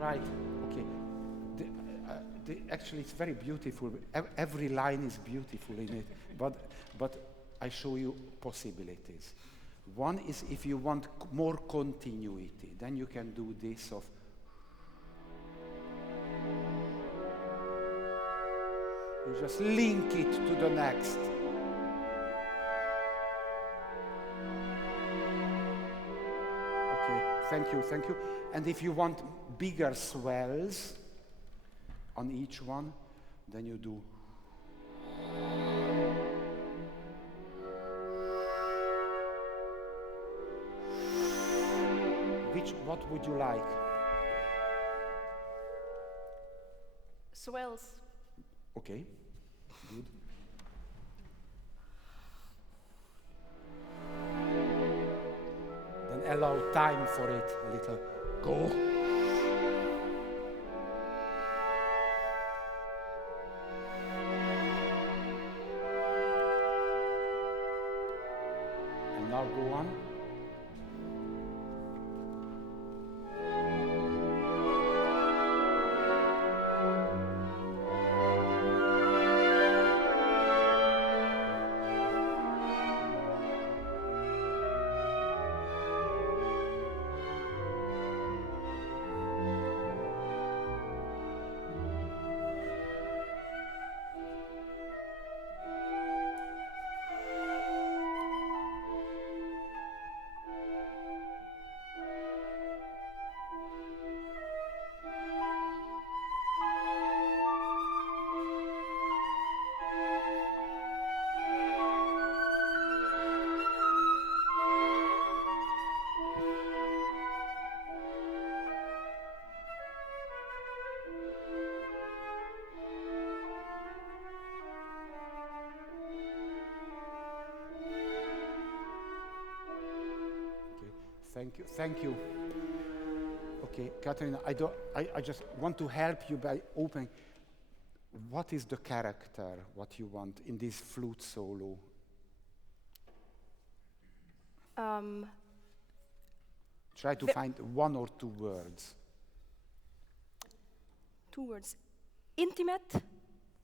Right, okay. Actually, it's very beautiful. Every line is beautiful in it, but I show you possibilities. One is if you want more continuity, then you can do this of. You just link it to the next. Thank you. And if you want bigger swells on each one, then you do. What would you like? Swells. Okay, good. Allow time for it a little. Go. Now go on. Thank you. Okay, Katharina, I just want to help you by opening. What is the character, what you want in this flute solo? Try to find one or two words. Two words. Intimate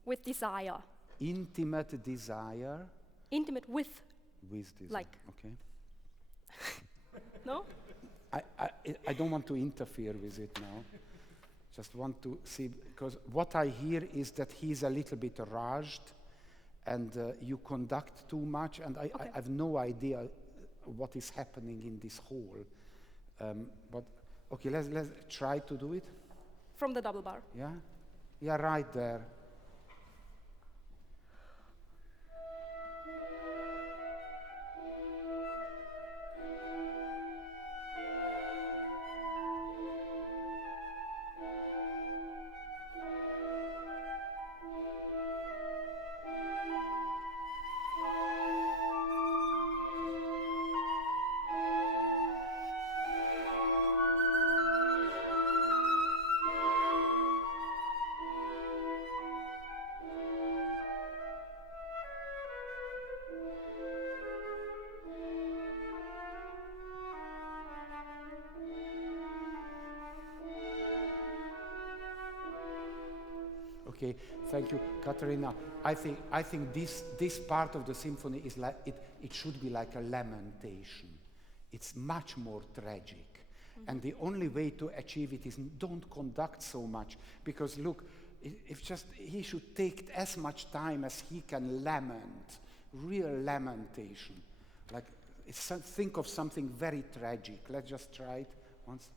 with desire. Intimate desire. Intimate with. With desire. Like. Okay. No? I don't want to interfere with it now. Just want to see, because what I hear is that he's a little bit rushed and you conduct too much, and I have no idea what is happening in this hall. But okay, let's try to do it. From the double bar. Yeah? Yeah, right there. Okay, thank you, Katharina. I think this part of the symphony is like it should be like a lamentation. It's much more tragic. And the only way to achieve it is don't conduct so much, because look, if just he should take as much time as he can lament, real lamentation. Like think of something very tragic. Let's just try it once.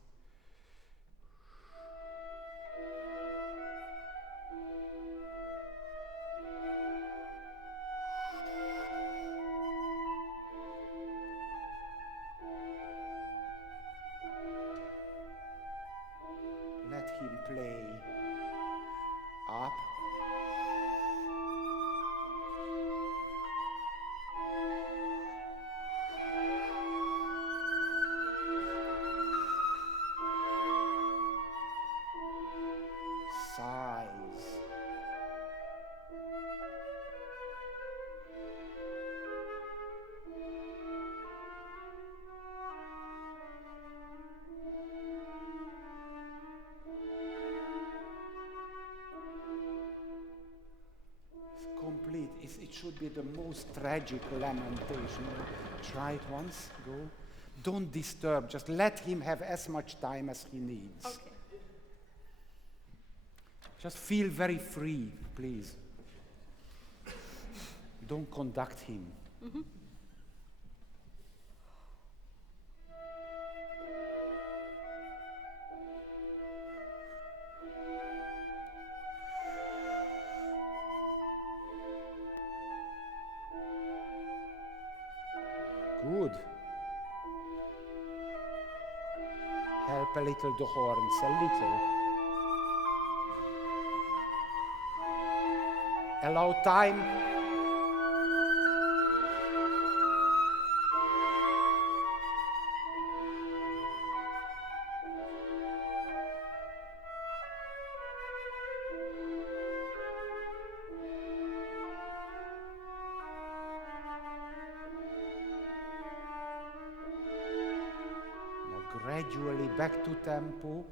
Let him play up. Sighs. Complete. It should be the most tragic lamentation. Try it once. Go. Don't disturb. Just let him have as much time as he needs. Okay. Just feel very free, please. Don't conduct him. Mm-hmm. Good. Help a little the horns, a little. Allow time. gradually back to tempo.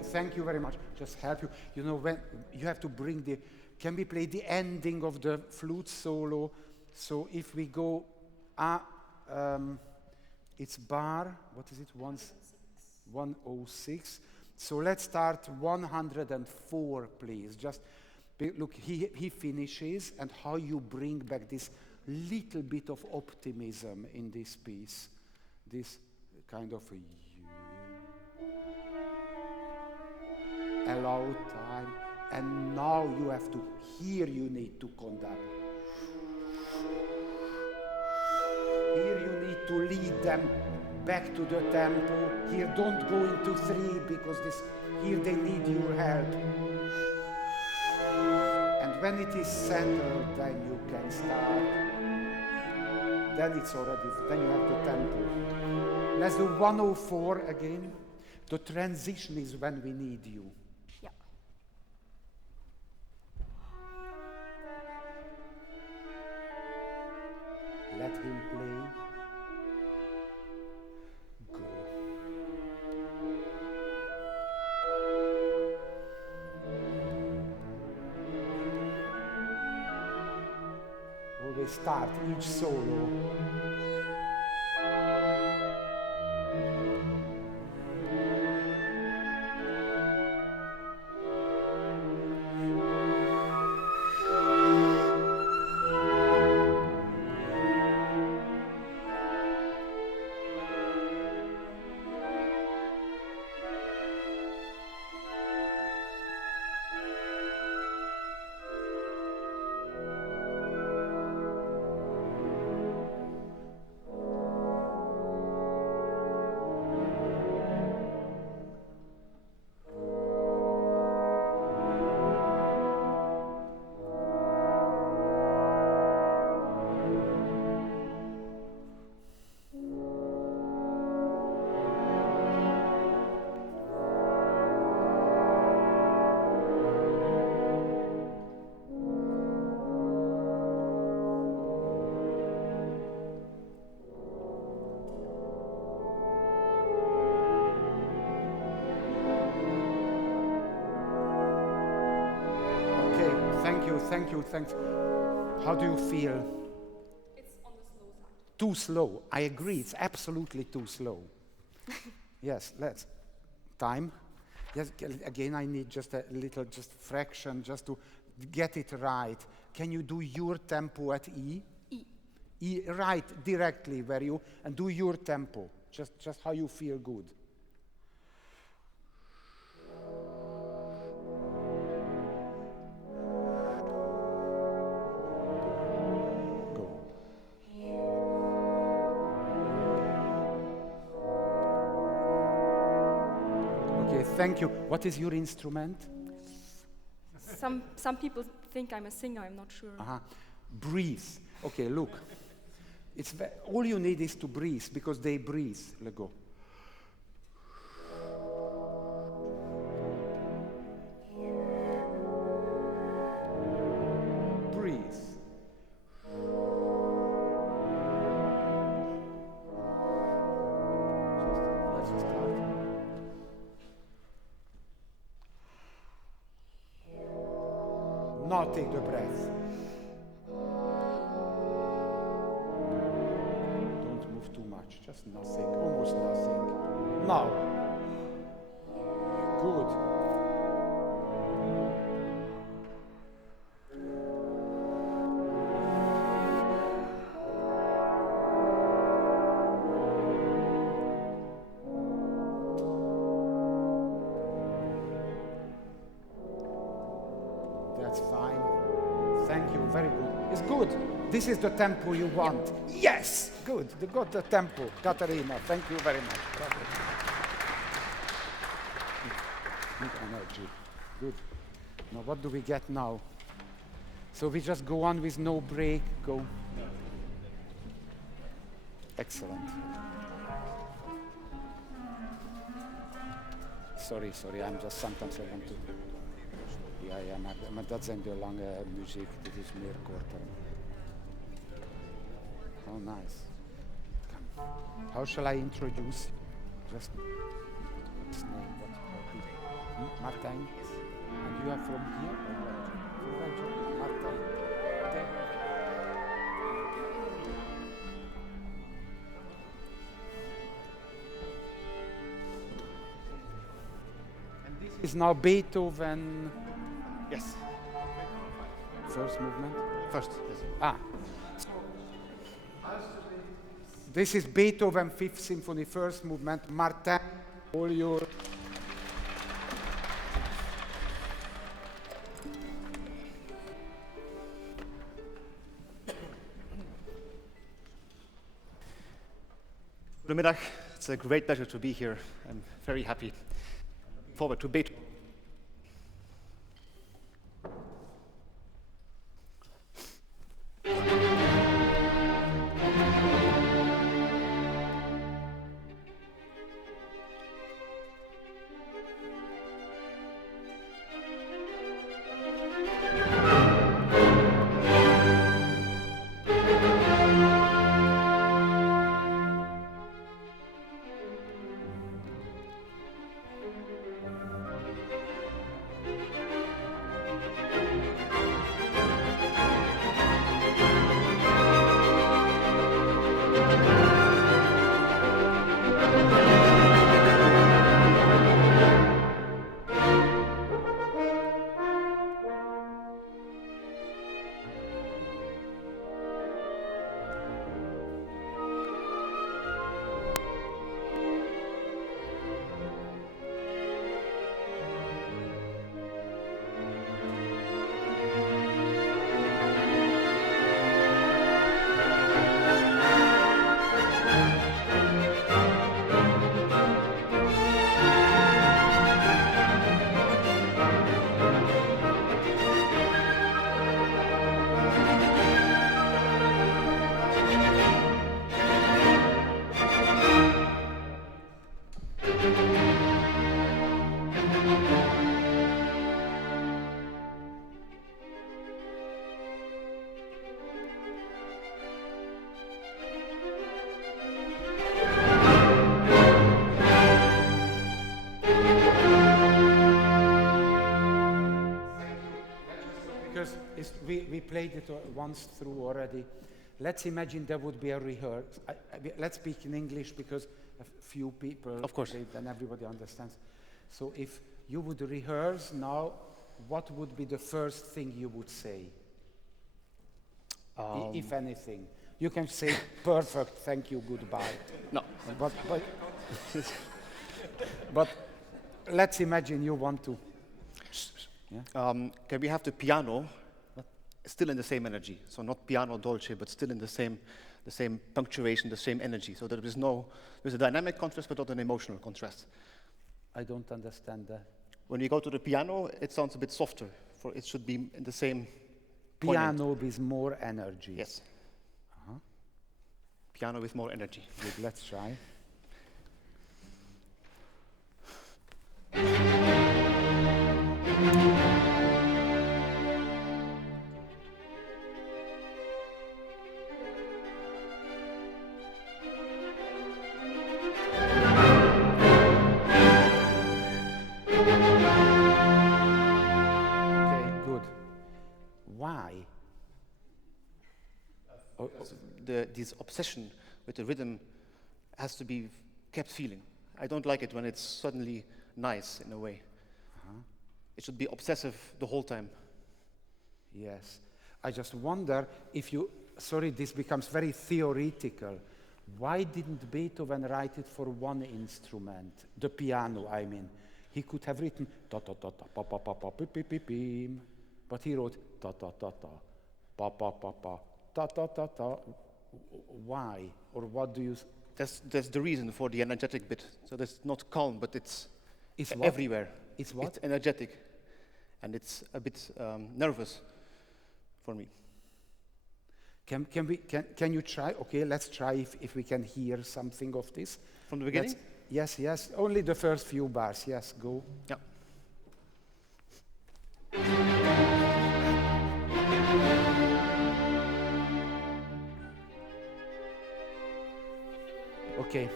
Thank you very much. Just help you. You know, when you have to bring the, can we play the ending of the flute solo? So if we go, it's bar, what is it, 106. So let's start 104, please. Just look, he finishes, and how you bring back this little bit of optimism in this piece. This kind of allow time, and now you have to, here you need to conduct. Here you need to lead them back to the tempo. Here don't go into 3 because this, here they need your help. And when it is settled, then you can start. Then it's already, then you have the tempo. Let's do 104 again. The transition is when we need you. Let him play. Go. Always start each solo. Thank you, thanks. How do you feel? It's on the slow side. Too slow. I agree, it's absolutely too slow. Yes, let's. Time. Yes, again, I need just a little, just fraction, just to get it right. Can you do your tempo at E? E. E, right, directly where you, and do your tempo, just how you feel good. Thank you. What is your instrument? Some people think I'm a singer, I'm not sure. Breathe. Okay, look. It's all you need is to breathe, because they breathe. Let go. Breathe. Let's start. Now take the breath. Don't move too much, just nothing. Now. Good. That's fine. Thank you, very good. It's good. This is the tempo you want. Yes, good. You got the tempo, Katharina. Thank you very much. Bravo. Good energy. Good. Now, what do we get now? So we just go on with no break. Go. Excellent. Sorry, I'm just sometimes I want to. Ja, maar dat zijn de lange muziek. Dit is meer korter. Oh, nice. Come. How shall I introduce? Just what's name? What? Martijn. And you are from here? From Belgium? Martijn. There. And this is now Beethoven. Yes. First movement? First, yes. Ah. This is Beethoven 5th Symphony, first movement. Martijn, all your... Goedemiddag. It's a great pleasure to be here. I'm very happy. Looking forward to Beethoven. We played it once through already. Let's imagine there would be a rehearsal. Let's speak in English because a few people, of course, then everybody understands. So if you would rehearse now, what would be the first thing you would say? If anything. You can say perfect, thank you, goodbye. No. But let's imagine you want to. Yeah? Can we have the piano still in the same energy? So not piano dolce, but still in the same punctuation, the same energy. So that there's a dynamic contrast, but not an emotional contrast. I don't understand that. When you go to the piano, it sounds a bit softer. It should be in the same piano with more energy. Yes. Piano with more energy. Good, let's try. This obsession with the rhythm has to be kept feeling. I don't like it when it's suddenly nice in a way. It should be obsessive the whole time. Yes. I just wonder if you, sorry, this becomes very theoretical. Why didn't Beethoven write it for one instrument? The piano, I mean. He could have written ta ta ta ta pa pa pa pa pi pi pi pim, but he wrote ta ta ta ta pa pa pa pa ta ta ta ta. Why? Or what do you? That's the reason for the energetic bit. So that's not calm, but it's What? everywhere. It's what? It's energetic, and it's a bit nervous for me. Can you try? Okay, let's try if we can hear something of this. From the beginning? Yes. Only the first few bars. Yes, go. Yeah. Okay.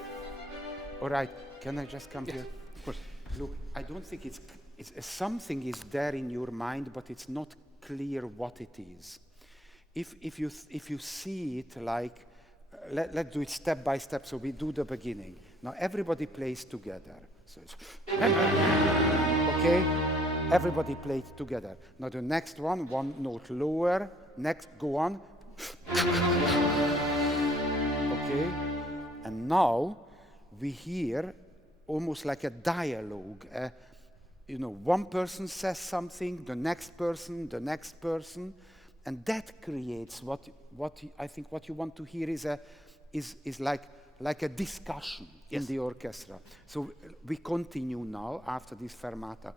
All right. Can I just come here? Of course. Look, I don't think it's something is there in your mind, but it's not clear what it is. If you see it like, let's do it step by step. So we do the beginning. Now everybody plays together. So it's okay. Everybody plays together. Now the next one note lower. Next, go on. Okay. And now we hear almost like a dialogue. One person says something, the next person, and that creates what I think what you want to hear is like a discussion in the orchestra. So we continue now after this fermata.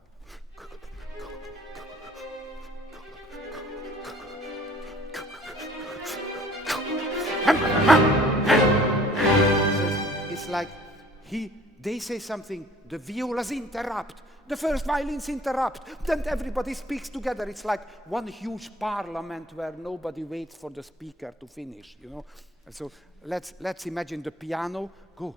It's like they say something, the violas interrupt, the first violins interrupt, then everybody speaks together. It's like one huge parliament where nobody waits for the speaker to finish, And so let's imagine the piano go.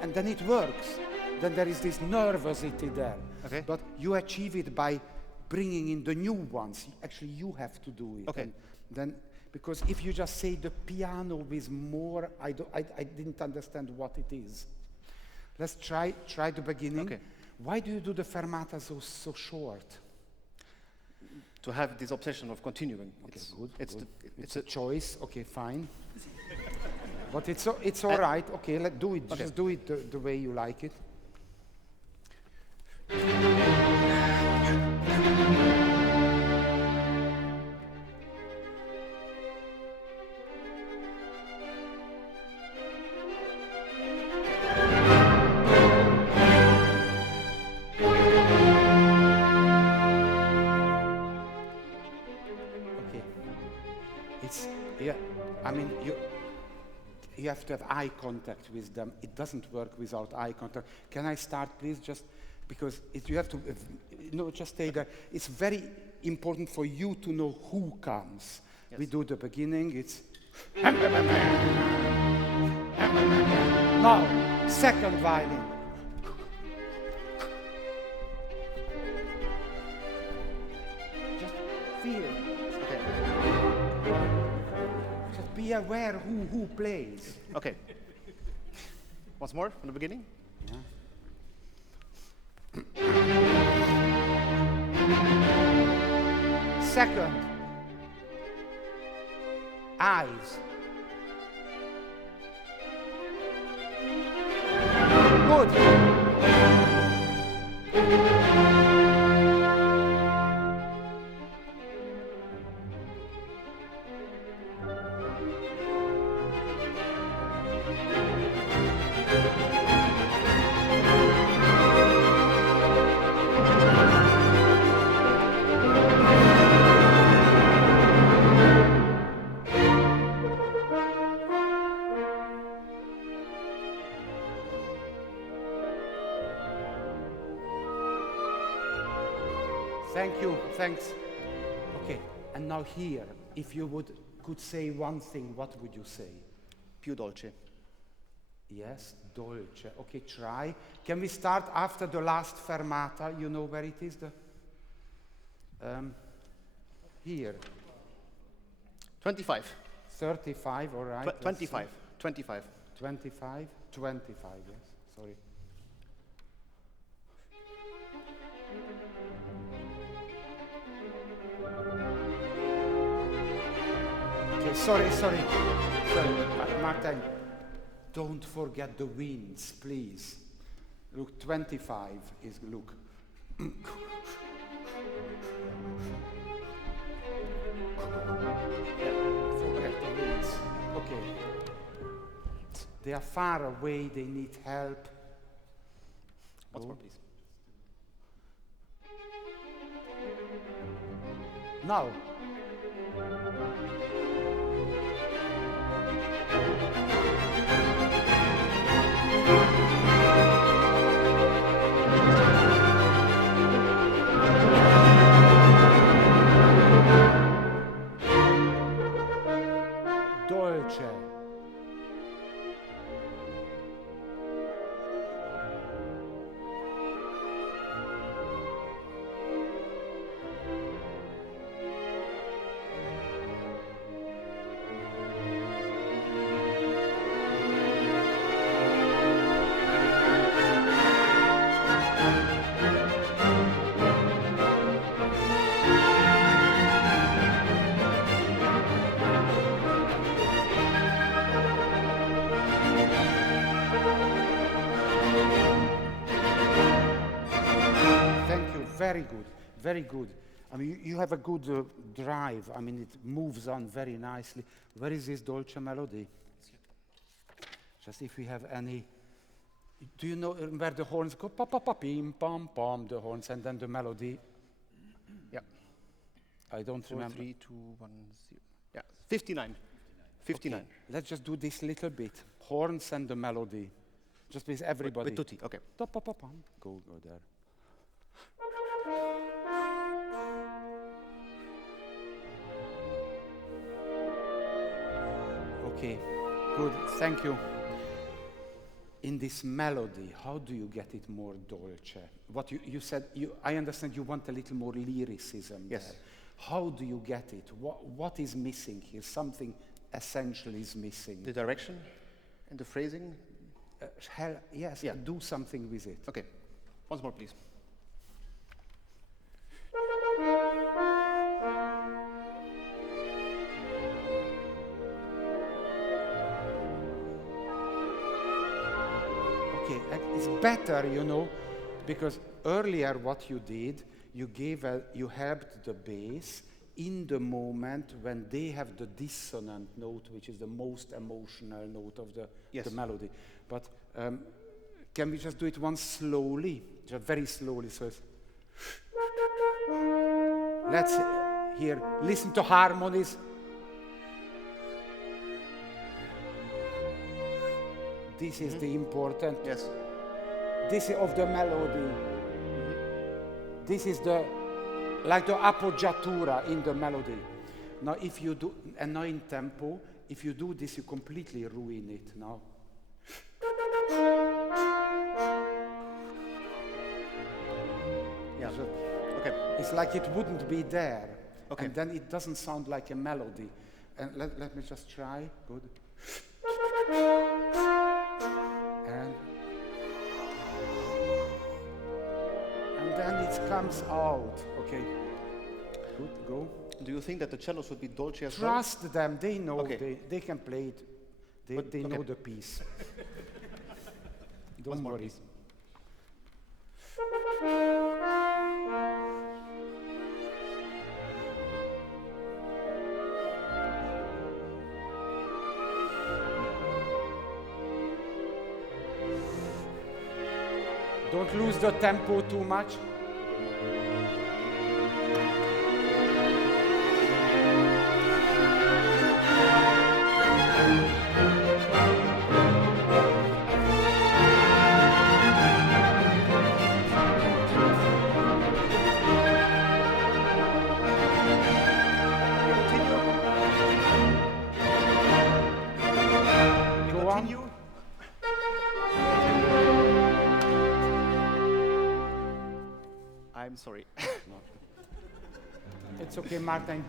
And then it works. Then there is this nervosity there. Okay. But you achieve it by bringing in the new ones. Actually, you have to do it. Okay. And then, because if you just say the piano with more, I didn't understand what it is. Let's try the beginning. Okay. Why do you do the fermata so short? To have this obsession of continuing. Okay, Good. It's a choice. Okay, fine. But it's all right. Okay, let's do it. Okay. Just do it the way you like it. You have to have eye contact with them. It doesn't work without eye contact. Can I start, please? Just because you have to, just stay there. It's very important for you to know who comes. Yes. We do the beginning. It's now second violin. Just feel. Okay. Be aware who plays. Okay. Once more from the beginning. Second. Eyes. Good. Thank you, thanks. Okay, and now here, if you could say one thing, what would you say? Più dolce. Yes, dolce. Okay, try. Can we start after the last fermata? You know where it is? Here. 25. 35, all right. 25. 25. 25, 25, yes, sorry. Okay, sorry, Martijn. Don't forget the winds, please. Look, 25 is, look. Forget the winds. Okay. They are far away, they need help. Once more, please. Now. Dolce. Very good, very good. I mean, you have a good drive. I mean, it moves on very nicely. Where is this dolce melody? Just if we have any. Do you know where the horns go? Pa pa pa pim pam pam. The horns and then the melody. Yeah. I don't 4, remember. 3, 2, 1, 0. Yeah. 59. 59. Okay. Let's just do this little bit. Horns and the melody. Just with everybody. With tutti. Okay. Pa pa pa pam. Go there. Okay, good, thank you. In this melody, how do you get it more dolce? What you said, I understand you want a little more lyricism. Yes. There. How do you get it? What is missing here? Something essential is missing. The direction and the phrasing? Yes, yeah. Do something with it. Okay, once more, please. It's better, you know, because earlier what you did, you helped the bass in the moment when they have the dissonant note, which is the most emotional note of the melody. But can we just do it once slowly, just very slowly? So it's let's hear, listen to harmonies. This is the important. Yes. This is of the melody. This is like the appoggiatura in the melody. Now if you do, and now in tempo, if you do this, you completely ruin it now. Yeah. Okay. It's like it wouldn't be there. Okay. And then it doesn't sound like a melody. And let me just try. Good. And then it comes out. Okay. Good, go. Do you think that the cellos would be dolce as well? Trust them, they know, Okay. they can play it. They know the piece. Don't worry. Don't lose the tempo too much. I'm sorry. It's okay, Martijn.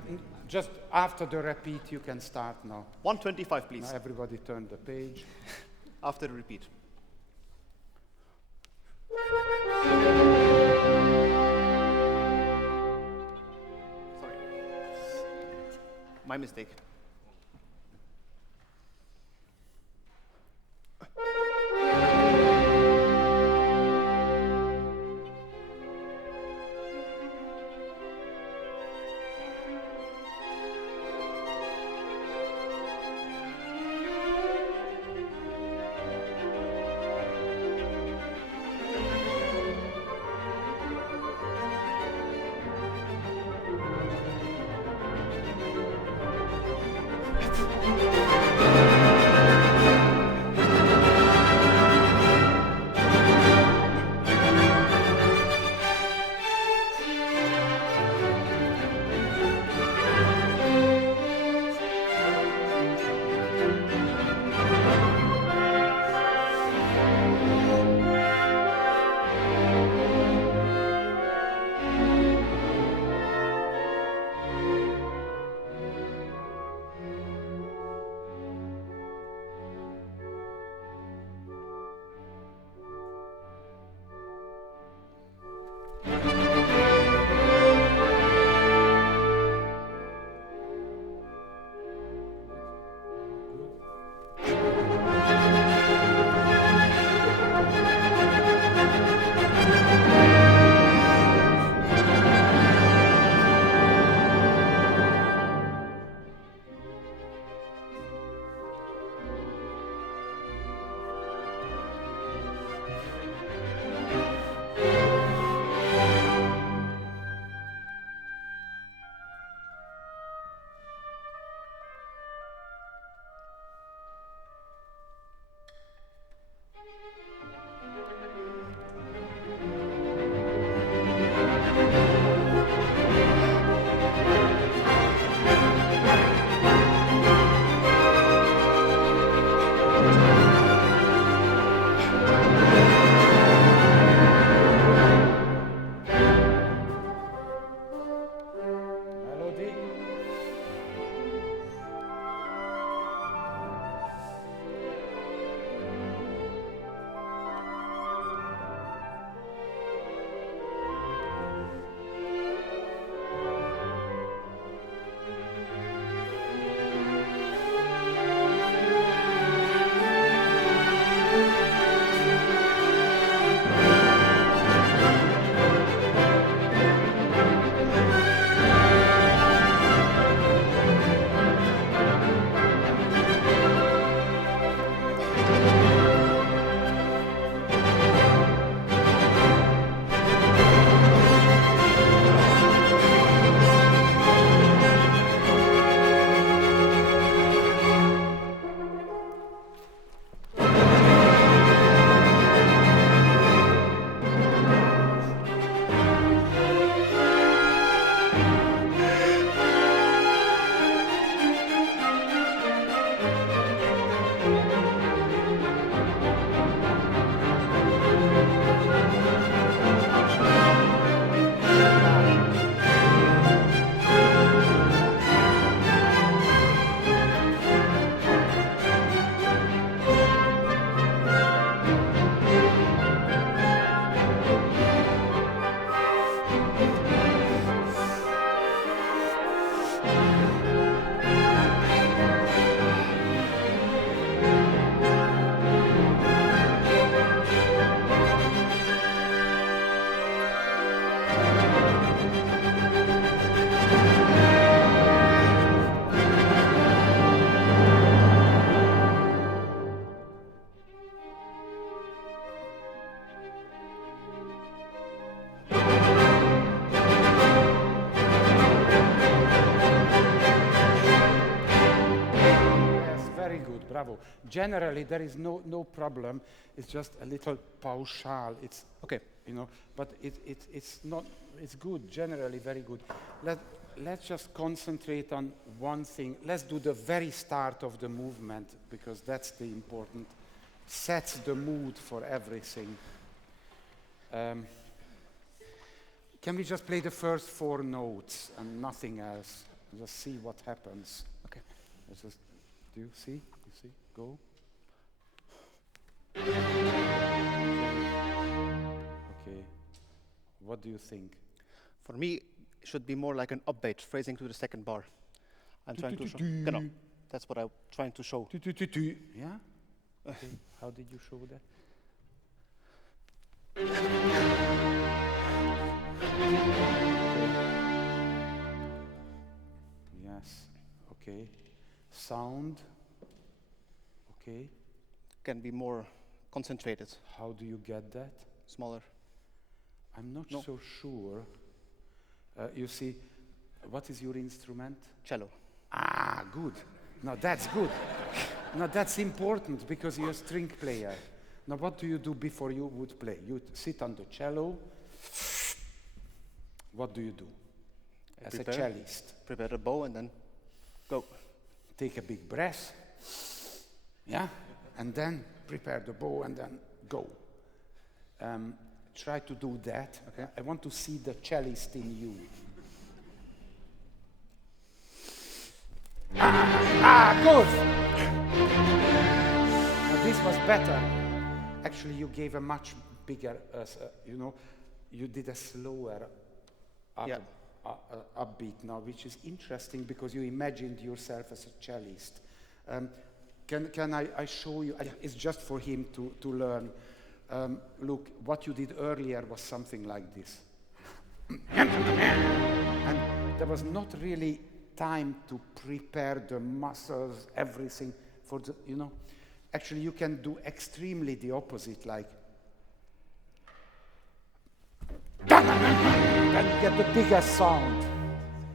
Just after the repeat, you can start now. 125, please. Now everybody turn the page. After the repeat. Sorry. My mistake. bravo. Generally, there is no problem. It's just a little pauschal. It's okay, you know, but it's not. It's good. Generally, very good. Let's just concentrate on one thing. Let's do the very start of the movement, because that's the important. Sets the mood for everything. Can we just play the first 4 notes and nothing else? Just see what happens. Okay. Just, do you see? You see? Go. Okay. What do you think? For me, it should be more like an upbeat, phrasing to the second bar. I'm trying to show. Genau. That's what I'm trying to show. Yeah? Okay. How did you show that? Yes. Okay. Sound. Okay. Can be more concentrated, How do you get that? smaller. I'm not No. so sure. You see, what is your instrument? Cello. Ah, good. Now that's good. Now that's important because you're a string player. Now what do you do before you would play? You sit on the cello. What do you do as a cellist? Prepare the bow and then go. Take a big breath. Yeah? And then prepare the bow and then go. Try to do that. Okay. I want to see the cellist in you. Good. Now this was better. Actually, you gave a much bigger, you did a slower upbeat now, which is interesting because you imagined yourself as a cellist. Can I show you? Yeah. It's just for him to learn. Look, what you did earlier was something like this. And there was not really time to prepare the muscles, everything for the, Actually, you can do extremely the opposite, like. Then you get the biggest sound.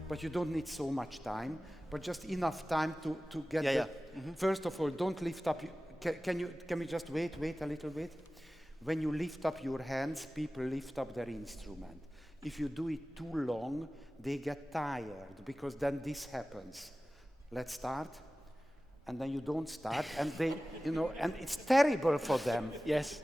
But you don't need so much time, but just enough time to get First of all, don't lift up. Can we just wait a little bit? When you lift up your hands, people lift up their instrument. If you do it too long, they get tired because then this happens. Let's start. And then you don't start, and they, and it's terrible for them. Yes.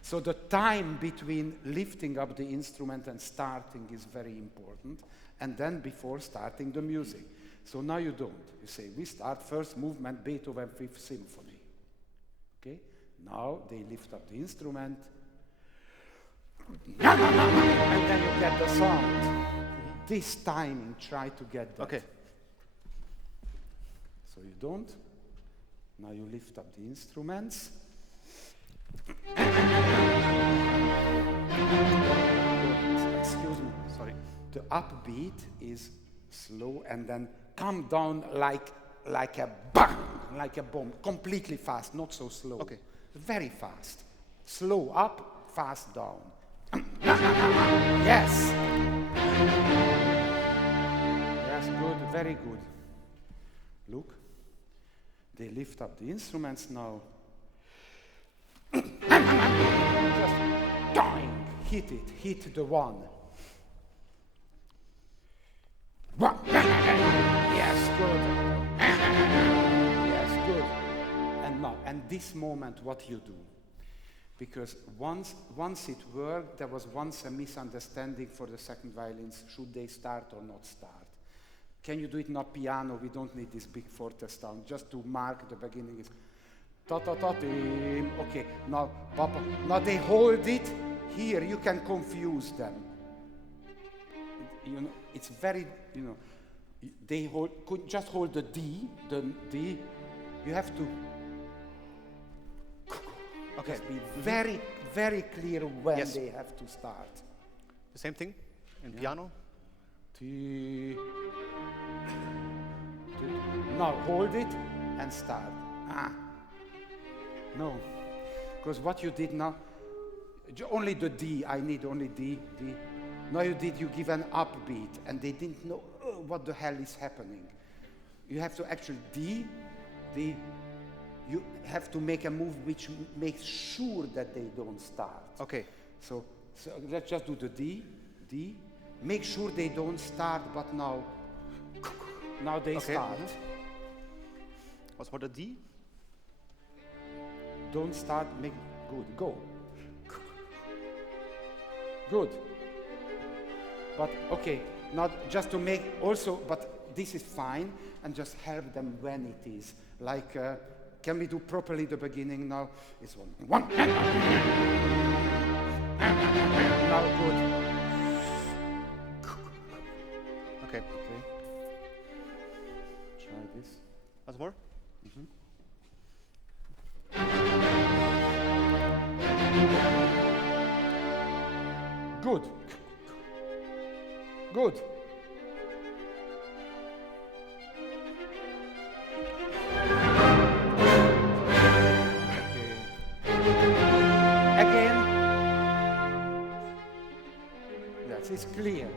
So the time between lifting up the instrument and starting is very important, and then before starting the music. So now you don't. You say, we start first movement, Beethoven 5th Symphony. Okay? Now they lift up the instrument, and then you get the sound. This timing, try to get that. Okay. So you don't. Now you lift up the instruments. Excuse me. Sorry. The upbeat is slow and then come down like a bang, like a bomb, completely fast, not so slow. Okay. Very fast. Slow up, fast down. Yes. Yes, good, very good. Look. They lift up the instruments now. Just doing, hit the one. Yes, good. Yes, good. And now, and this moment, what you do? Because once it worked, there was once a misunderstanding for the second violins. Should they start or not start? Can you do it not piano? We don't need this big forte sound. Just to mark the beginning is ta ta ta tim. Okay, now papa. Now they hold it here. You can confuse them. It's very They could just hold the D. The D. You have to. Okay. Just be very, very clear when they have to start. The same thing in piano. Now hold it and start. No, because what you did now, only the D. I need only D. Now you give an upbeat, and they didn't know what the hell is happening. You have to actually D. You have to make a move which makes sure that they don't start. Okay. So let's just do the D. Make sure they don't start, but now they start. What's for the D? Don't start, make good, go. Good. But okay, not just to make also, but this is fine, and just help them when it is. Like, can we do properly the beginning now? It's one. Now good. Okay. Okay. Try this. Once more. Good. Good. Okay. Again. Yes, it's clear.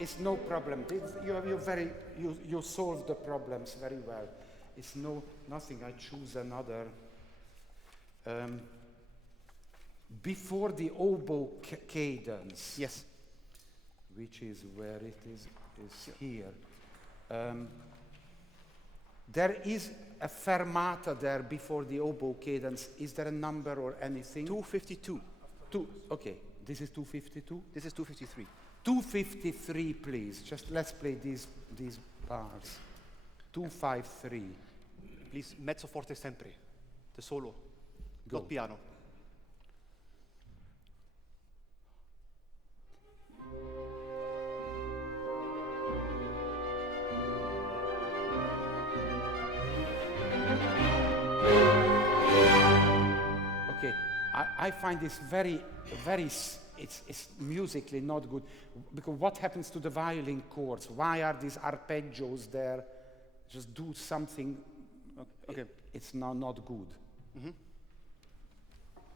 It's no problem. You solve the problems very well. It's nothing. I choose another. Before the oboe cadence. Yes. Which is where it is here. There is a fermata there before the oboe cadence. Is there a number or anything? 252. Okay, this is 252? This is 253. 253, please. Just let's play these bars. 253. Please, mezzo forte sempre. The solo, Go. not piano. Okay, I find this it's musically not good, because what happens to the violin chords? Why are these arpeggios there? Just do something. Okay. It's now not good.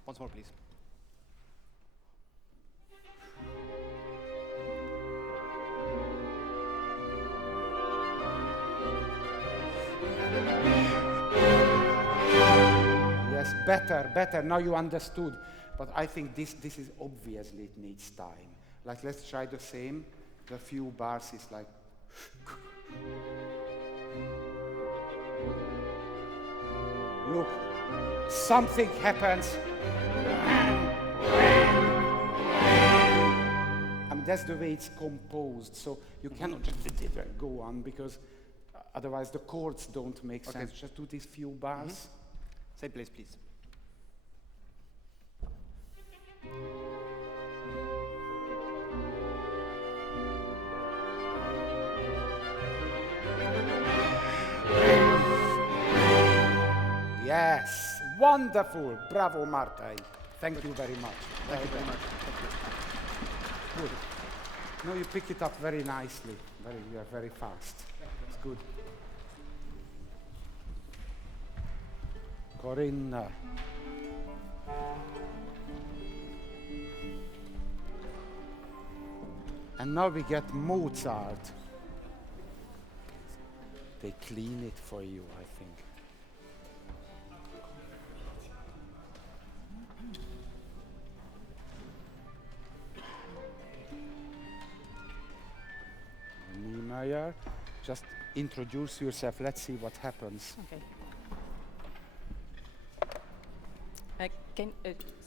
Once more, please. Yes, better. Now you understood. But I think this is obviously it needs time. Like, let's try the same. The few bars is like. Look, something happens. And that's the way it's composed. So you cannot just go on, because otherwise the chords don't make sense. Just do these few bars. Same place, please. Yes, wonderful. Bravo, Martijn. Thank you very much. Thank you very much. Good. No, you pick it up very nicely. You are very fast. It's good. Corinna. And now we get Mozart. They clean it for you, I think. Niemeyer, just introduce yourself. Let's see what happens. Okay.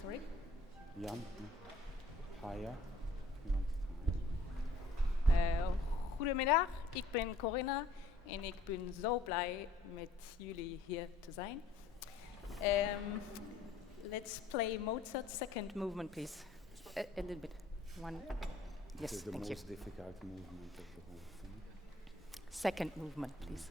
Sorry? Jan, higher. Goedemiddag, ik ben Corinna en ik ben zo blij met jullie hier te zijn. Let's play Mozart's second movement, please. A little bit. One. Yes, This is the thank you. most difficult movement of the whole thing. Second movement, please.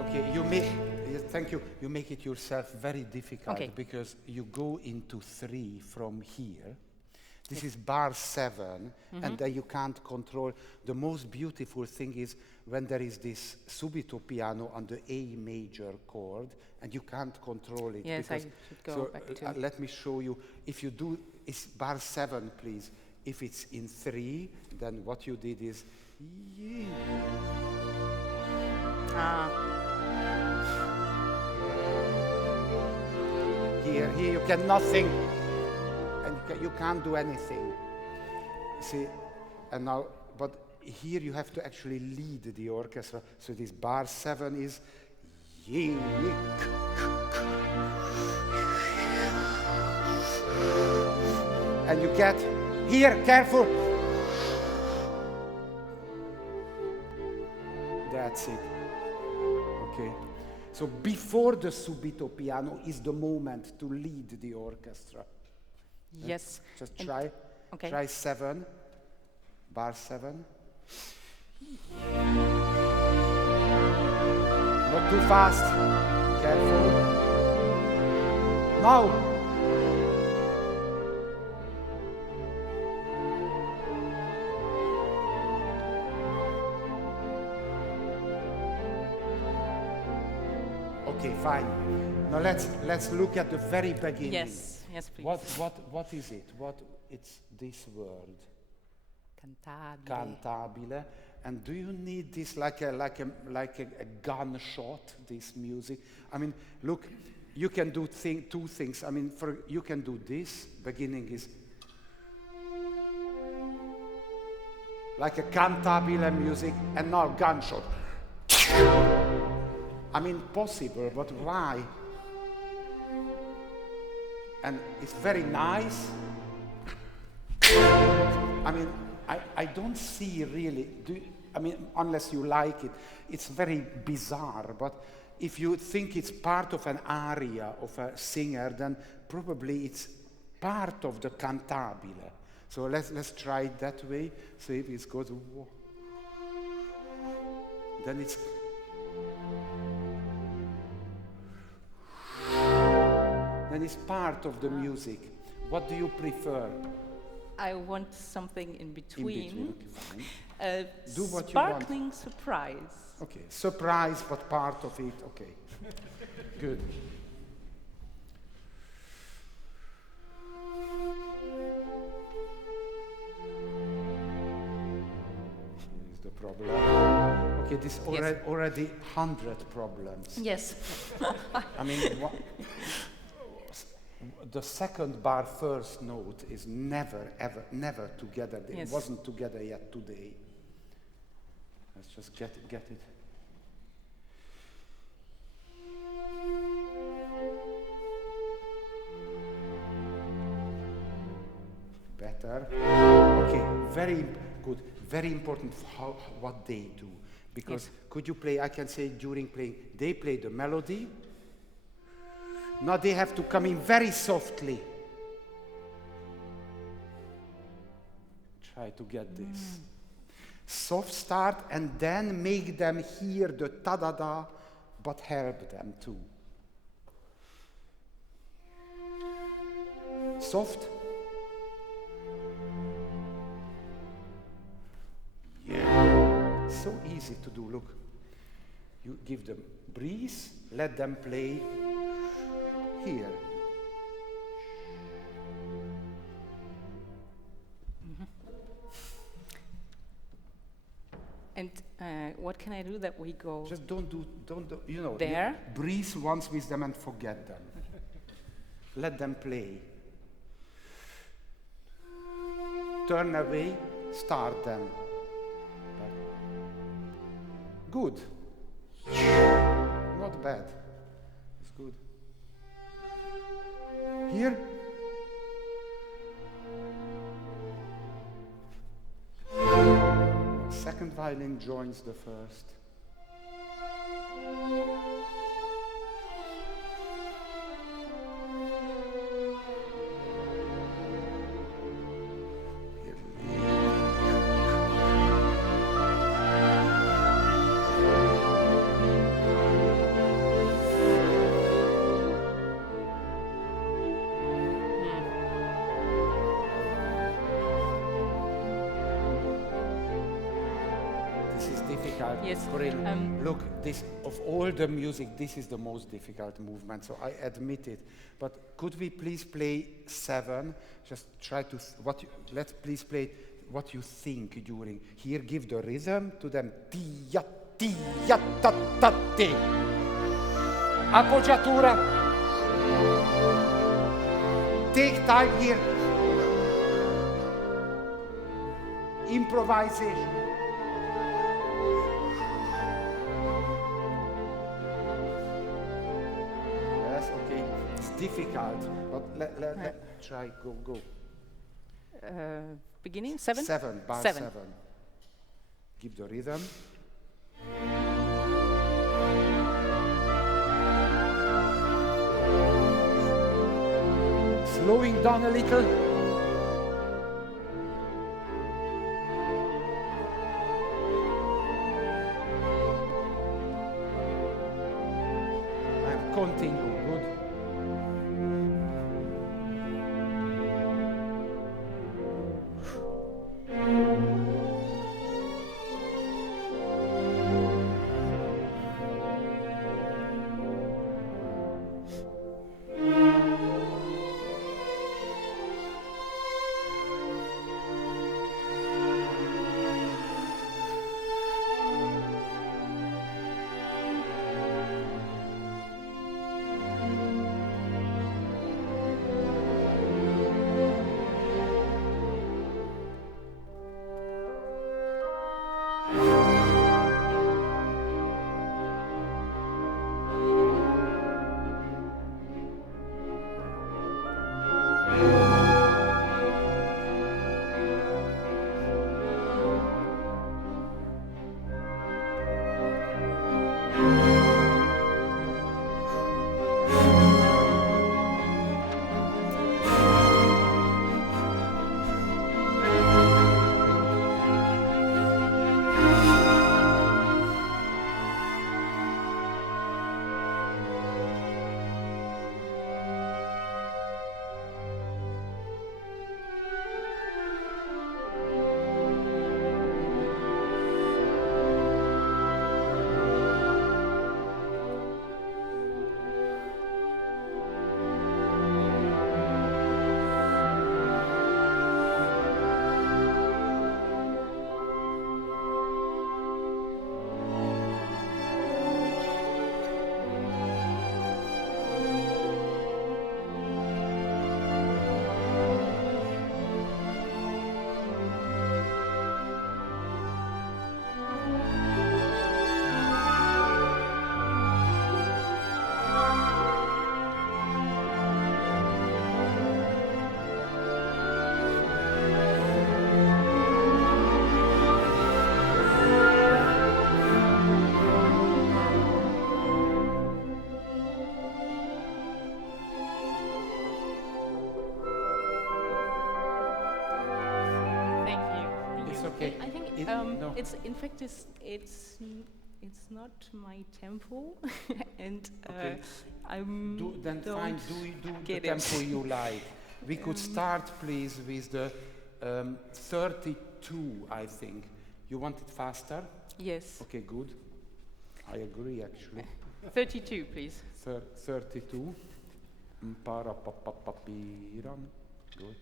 Okay, thank you. You make it yourself very difficult because you go into 3 from here. This is bar 7, and then you can't control. The most beautiful thing is when there is this subito piano on the A major chord, and you can't control it. Yes, I should go back to. Let me show you. If you do, it's bar 7, please. If it's in 3, then what you did is, Here you can nothing, and you can't do anything. See, and now, but here you have to actually lead the orchestra. So this bar 7 is, and you get here, careful. That's it. Okay. So before the subito piano is the moment to lead the orchestra. Yes. Just try. Okay. Try 7. Bar 7. Not too fast. Careful. Now. Okay, fine. Now let's look at the very beginning. Yes, yes, please. What is it? It's this word. Cantabile. Cantabile. And do you need this like a gunshot? This music. I mean, look, you can do 2 things. I mean, you can do this. Beginning is like a cantabile music, and now gunshot. I mean, possible, but why? And it's very nice. I mean, I don't see really, unless you like it, it's very bizarre, but if you think it's part of an aria of a singer, then probably it's part of the cantabile. So let's try it that way, see if it goes, then it's, then it's part of the music. What do you prefer? I want something in between. Okay, A do what sparkling you want. surprise. Okay, surprise, but part of it. Okay, good. Here's the problem. Okay, this already 100 problems. Yes. I mean, the second bar first note is never, ever, never together. It wasn't together yet today. Let's just get it. Better. Okay, very good. Very important what they do. Because could you play, I can say during playing, they play the melody. Now they have to come in very softly. Try to get this. Soft start and then make them hear the ta-da-da, but help them too. Soft. Yeah. So easy to do, look. You give them breeze, let them play here. And what can I do that we go? Just don't do, you know. There? Breathe once with them and forget them. Let them play. Turn away, start them. Good. Not bad. It's good. Here. Second violin joins the first. difficult. Yes. Corinna, look, this of all the music, this is the most difficult movement, so I admit it. But could we please play 7? Just try to, let's please play what you think during. Here, give the rhythm to them. Tia, tia, ta, ta, ti. Appoggiatura. Take time here. Improvisation. Yes, okay. It's difficult, but let's try. Go. Beginning 7? 7, bar 7. Give the rhythm. Slowing down a little. And continue. Good. Okay. I think no. it's in fact it's not my tempo, and Okay. I'm Then don't fine. Do the get tempo it. you like. We could start, please, with the 32. I think you want it faster. Yes. Okay, good. I agree, actually. 32, please. 32. Para-pa-pa-pa-piram. Good.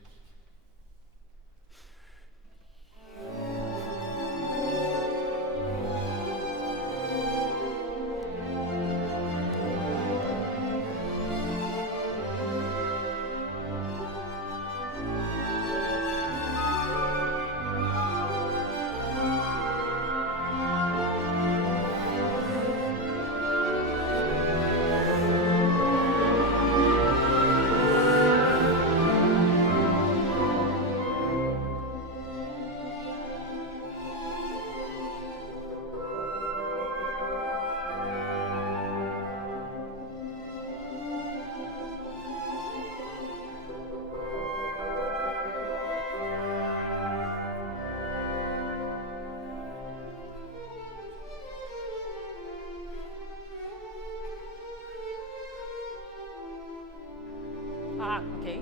Ah, okay.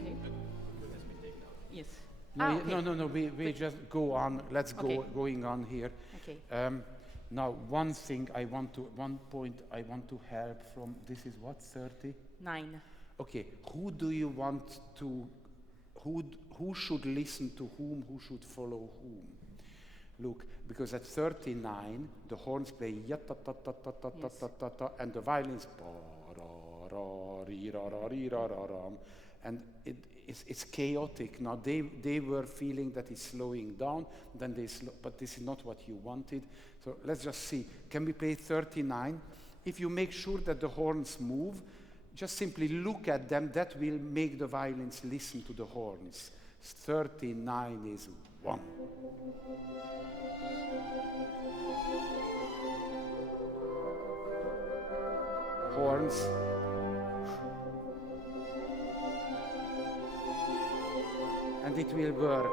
Okay. Yes. No. We just go on. Let's go going on here. Okay. Now, one point I want to help from. This is what 30. 9. Okay. Who do you want to? Who should listen to whom? Who should follow whom? Look, because at 39 the horns play ya ta ta ta ta ta ta ta ta ta, and the violins ba ra ra ri ra ra ri ra ra ram, and it's chaotic. Now they were feeling that it's slowing down, then but this is not what you wanted. So let's just see. Can we play 39? If you make sure that the horns move, just simply look at them. That will make the violins listen to the horns. 39 is 1. Horns. And it will work.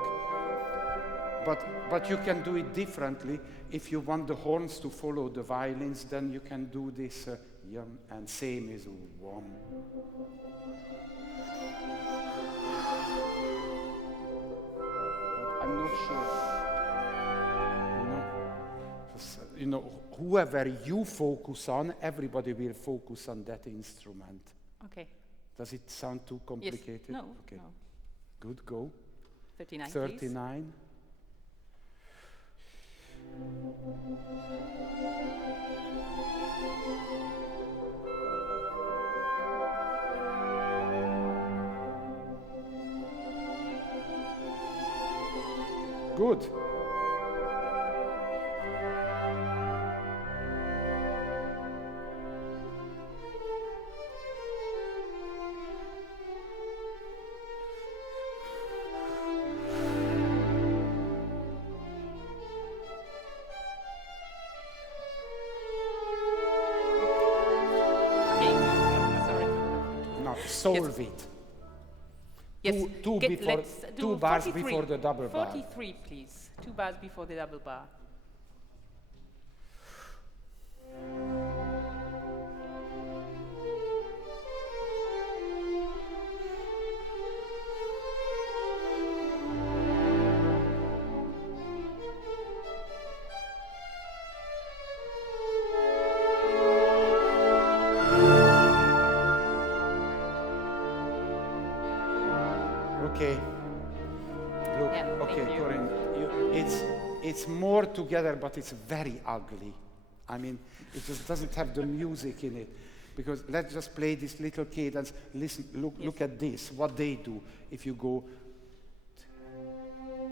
But you can do it differently. If you want the horns to follow the violins, then you can do this yum, and same is 1. I'm not sure. Whoever you focus on, everybody will focus on that instrument. Okay. Does it sound too complicated? Yes. No. Okay. No. Good, go. 39, 39. Good. Solve it. Yes. Two bars before the double bar. 43, please. 2 bars before the double bar. Okay. Look, Yeah, okay, thank you. Corinna, it's more together, but it's very ugly. I mean, it just doesn't have the music in it. Because let's just play this little cadence. Listen, look at this, what they do. If you go,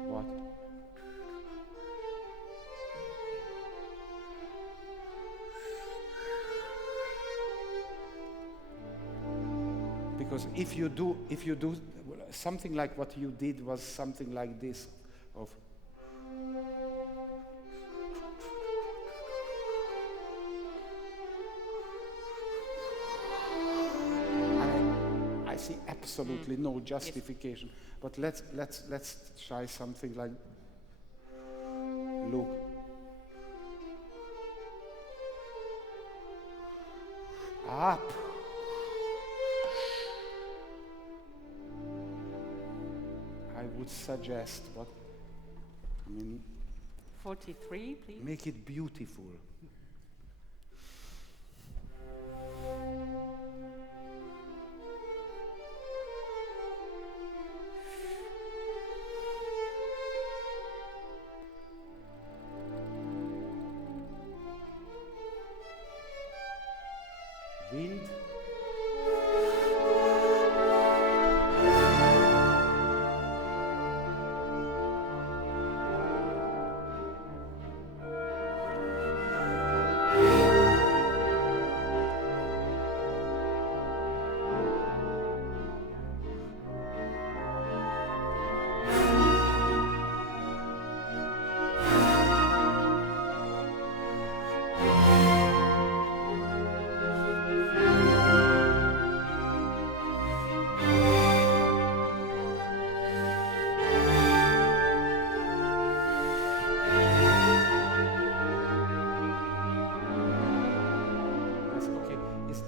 what? Because if you do something like what you did was something like this of I see absolutely no justification. But let's try something like look. Up. I would suggest what, I mean, 43, please. make it beautiful. Wind.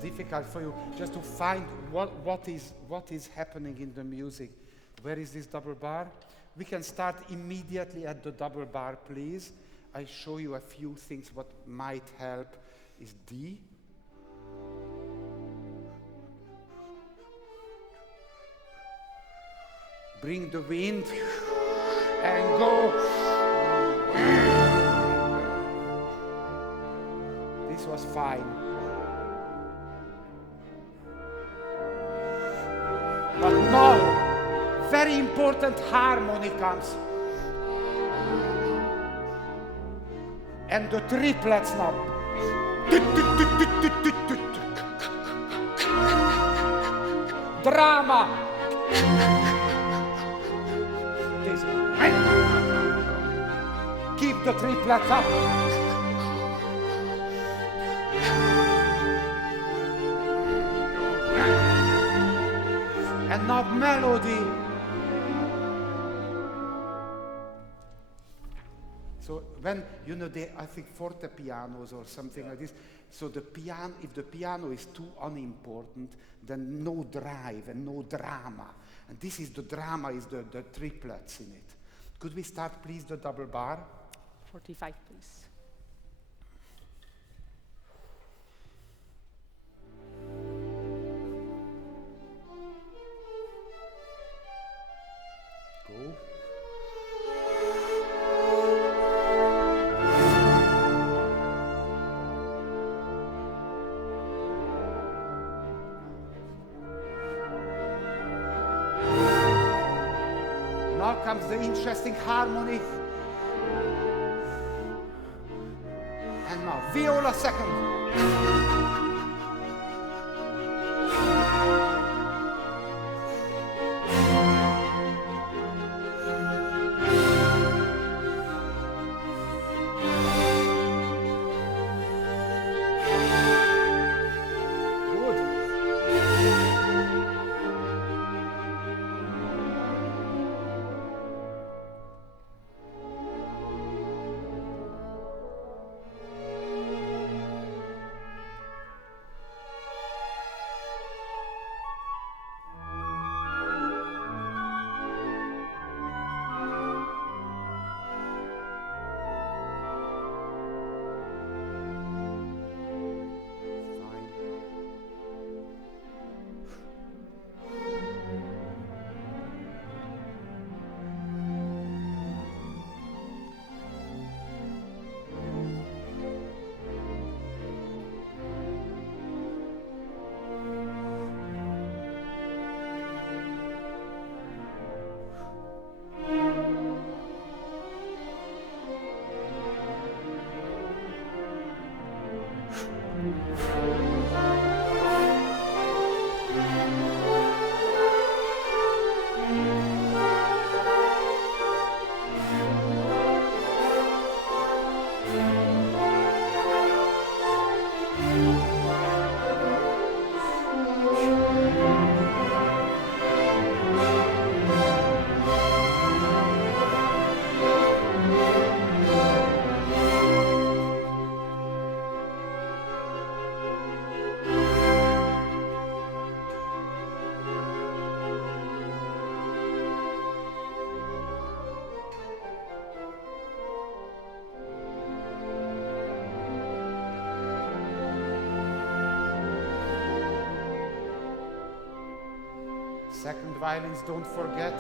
Difficult for you just to find what is happening in the music. Where is this double bar? We can start immediately at the double bar, please. I show you a few things what might help is D. Bring the wind and go. This was fine. But now, very important harmony comes. And the triplets now. Drama. This one. Keep the triplets up. And now melody. So when, you know, I think forte pianos or something like this, so the piano, if the piano is too unimportant, then no drive and no drama. And this is the drama, is the triplets in it. Could we start, please, the double bar? 45, please. Go. Now comes the interesting harmony. And now, viola second. Second violins, don't forget.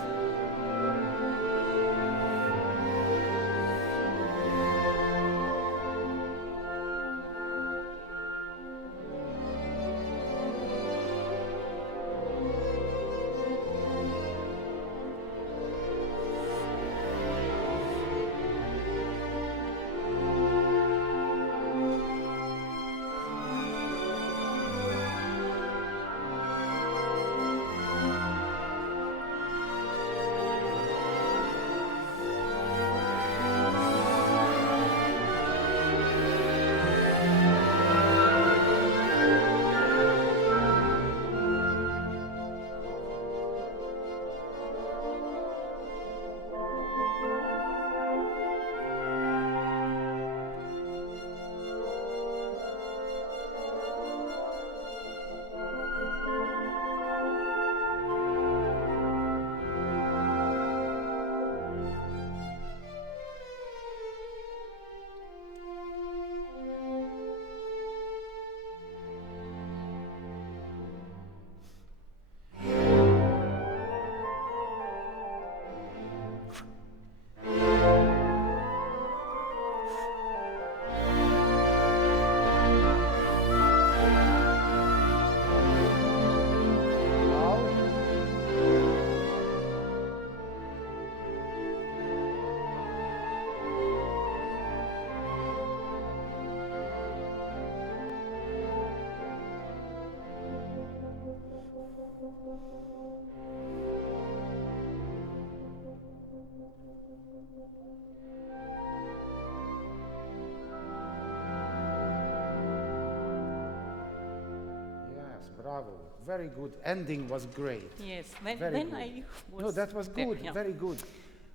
Bravo. Very good. Ending was great. Yes, Very then good. I was. No, that was there, good. yeah. Very good.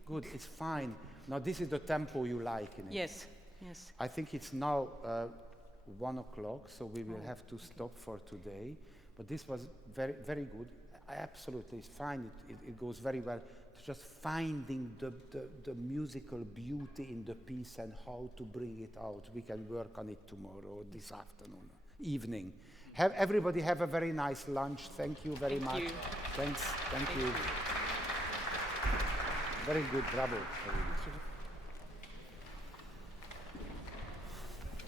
Good. It's fine. Now this is the tempo you like in it. Yes, yes. I think it's now 1 o'clock, so we will have to stop for today. But this was very, very good. Absolutely, it's fine. It goes very well. It's just finding the musical beauty in the piece and how to bring it out. We can work on it tomorrow, this afternoon, evening. Everybody have a very nice lunch. Thank you very much. You. Thanks. Thank you. Very good. Bravo.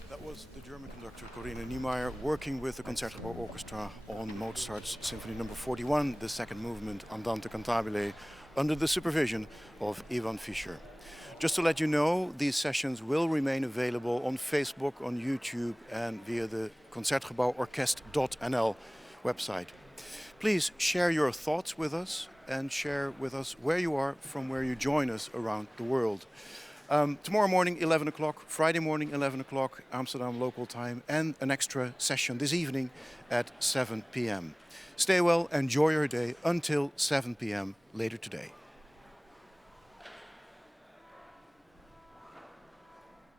That was the German conductor Corinna Niemeyer working with the Concertgebouw Orchestra on Mozart's Symphony No. 41, the second movement, Andante Cantabile, under the supervision of Iván Fischer. Just to let you know, these sessions will remain available on Facebook, on YouTube, and via the Concertgebouworkest.nl website. Please share your thoughts with us and share with us where you are from where you join us around the world. Tomorrow morning, 11 o'clock, Friday morning, 11 o'clock, Amsterdam local time, and an extra session this evening at 7 p.m. Stay well, enjoy your day until 7 p.m. later today.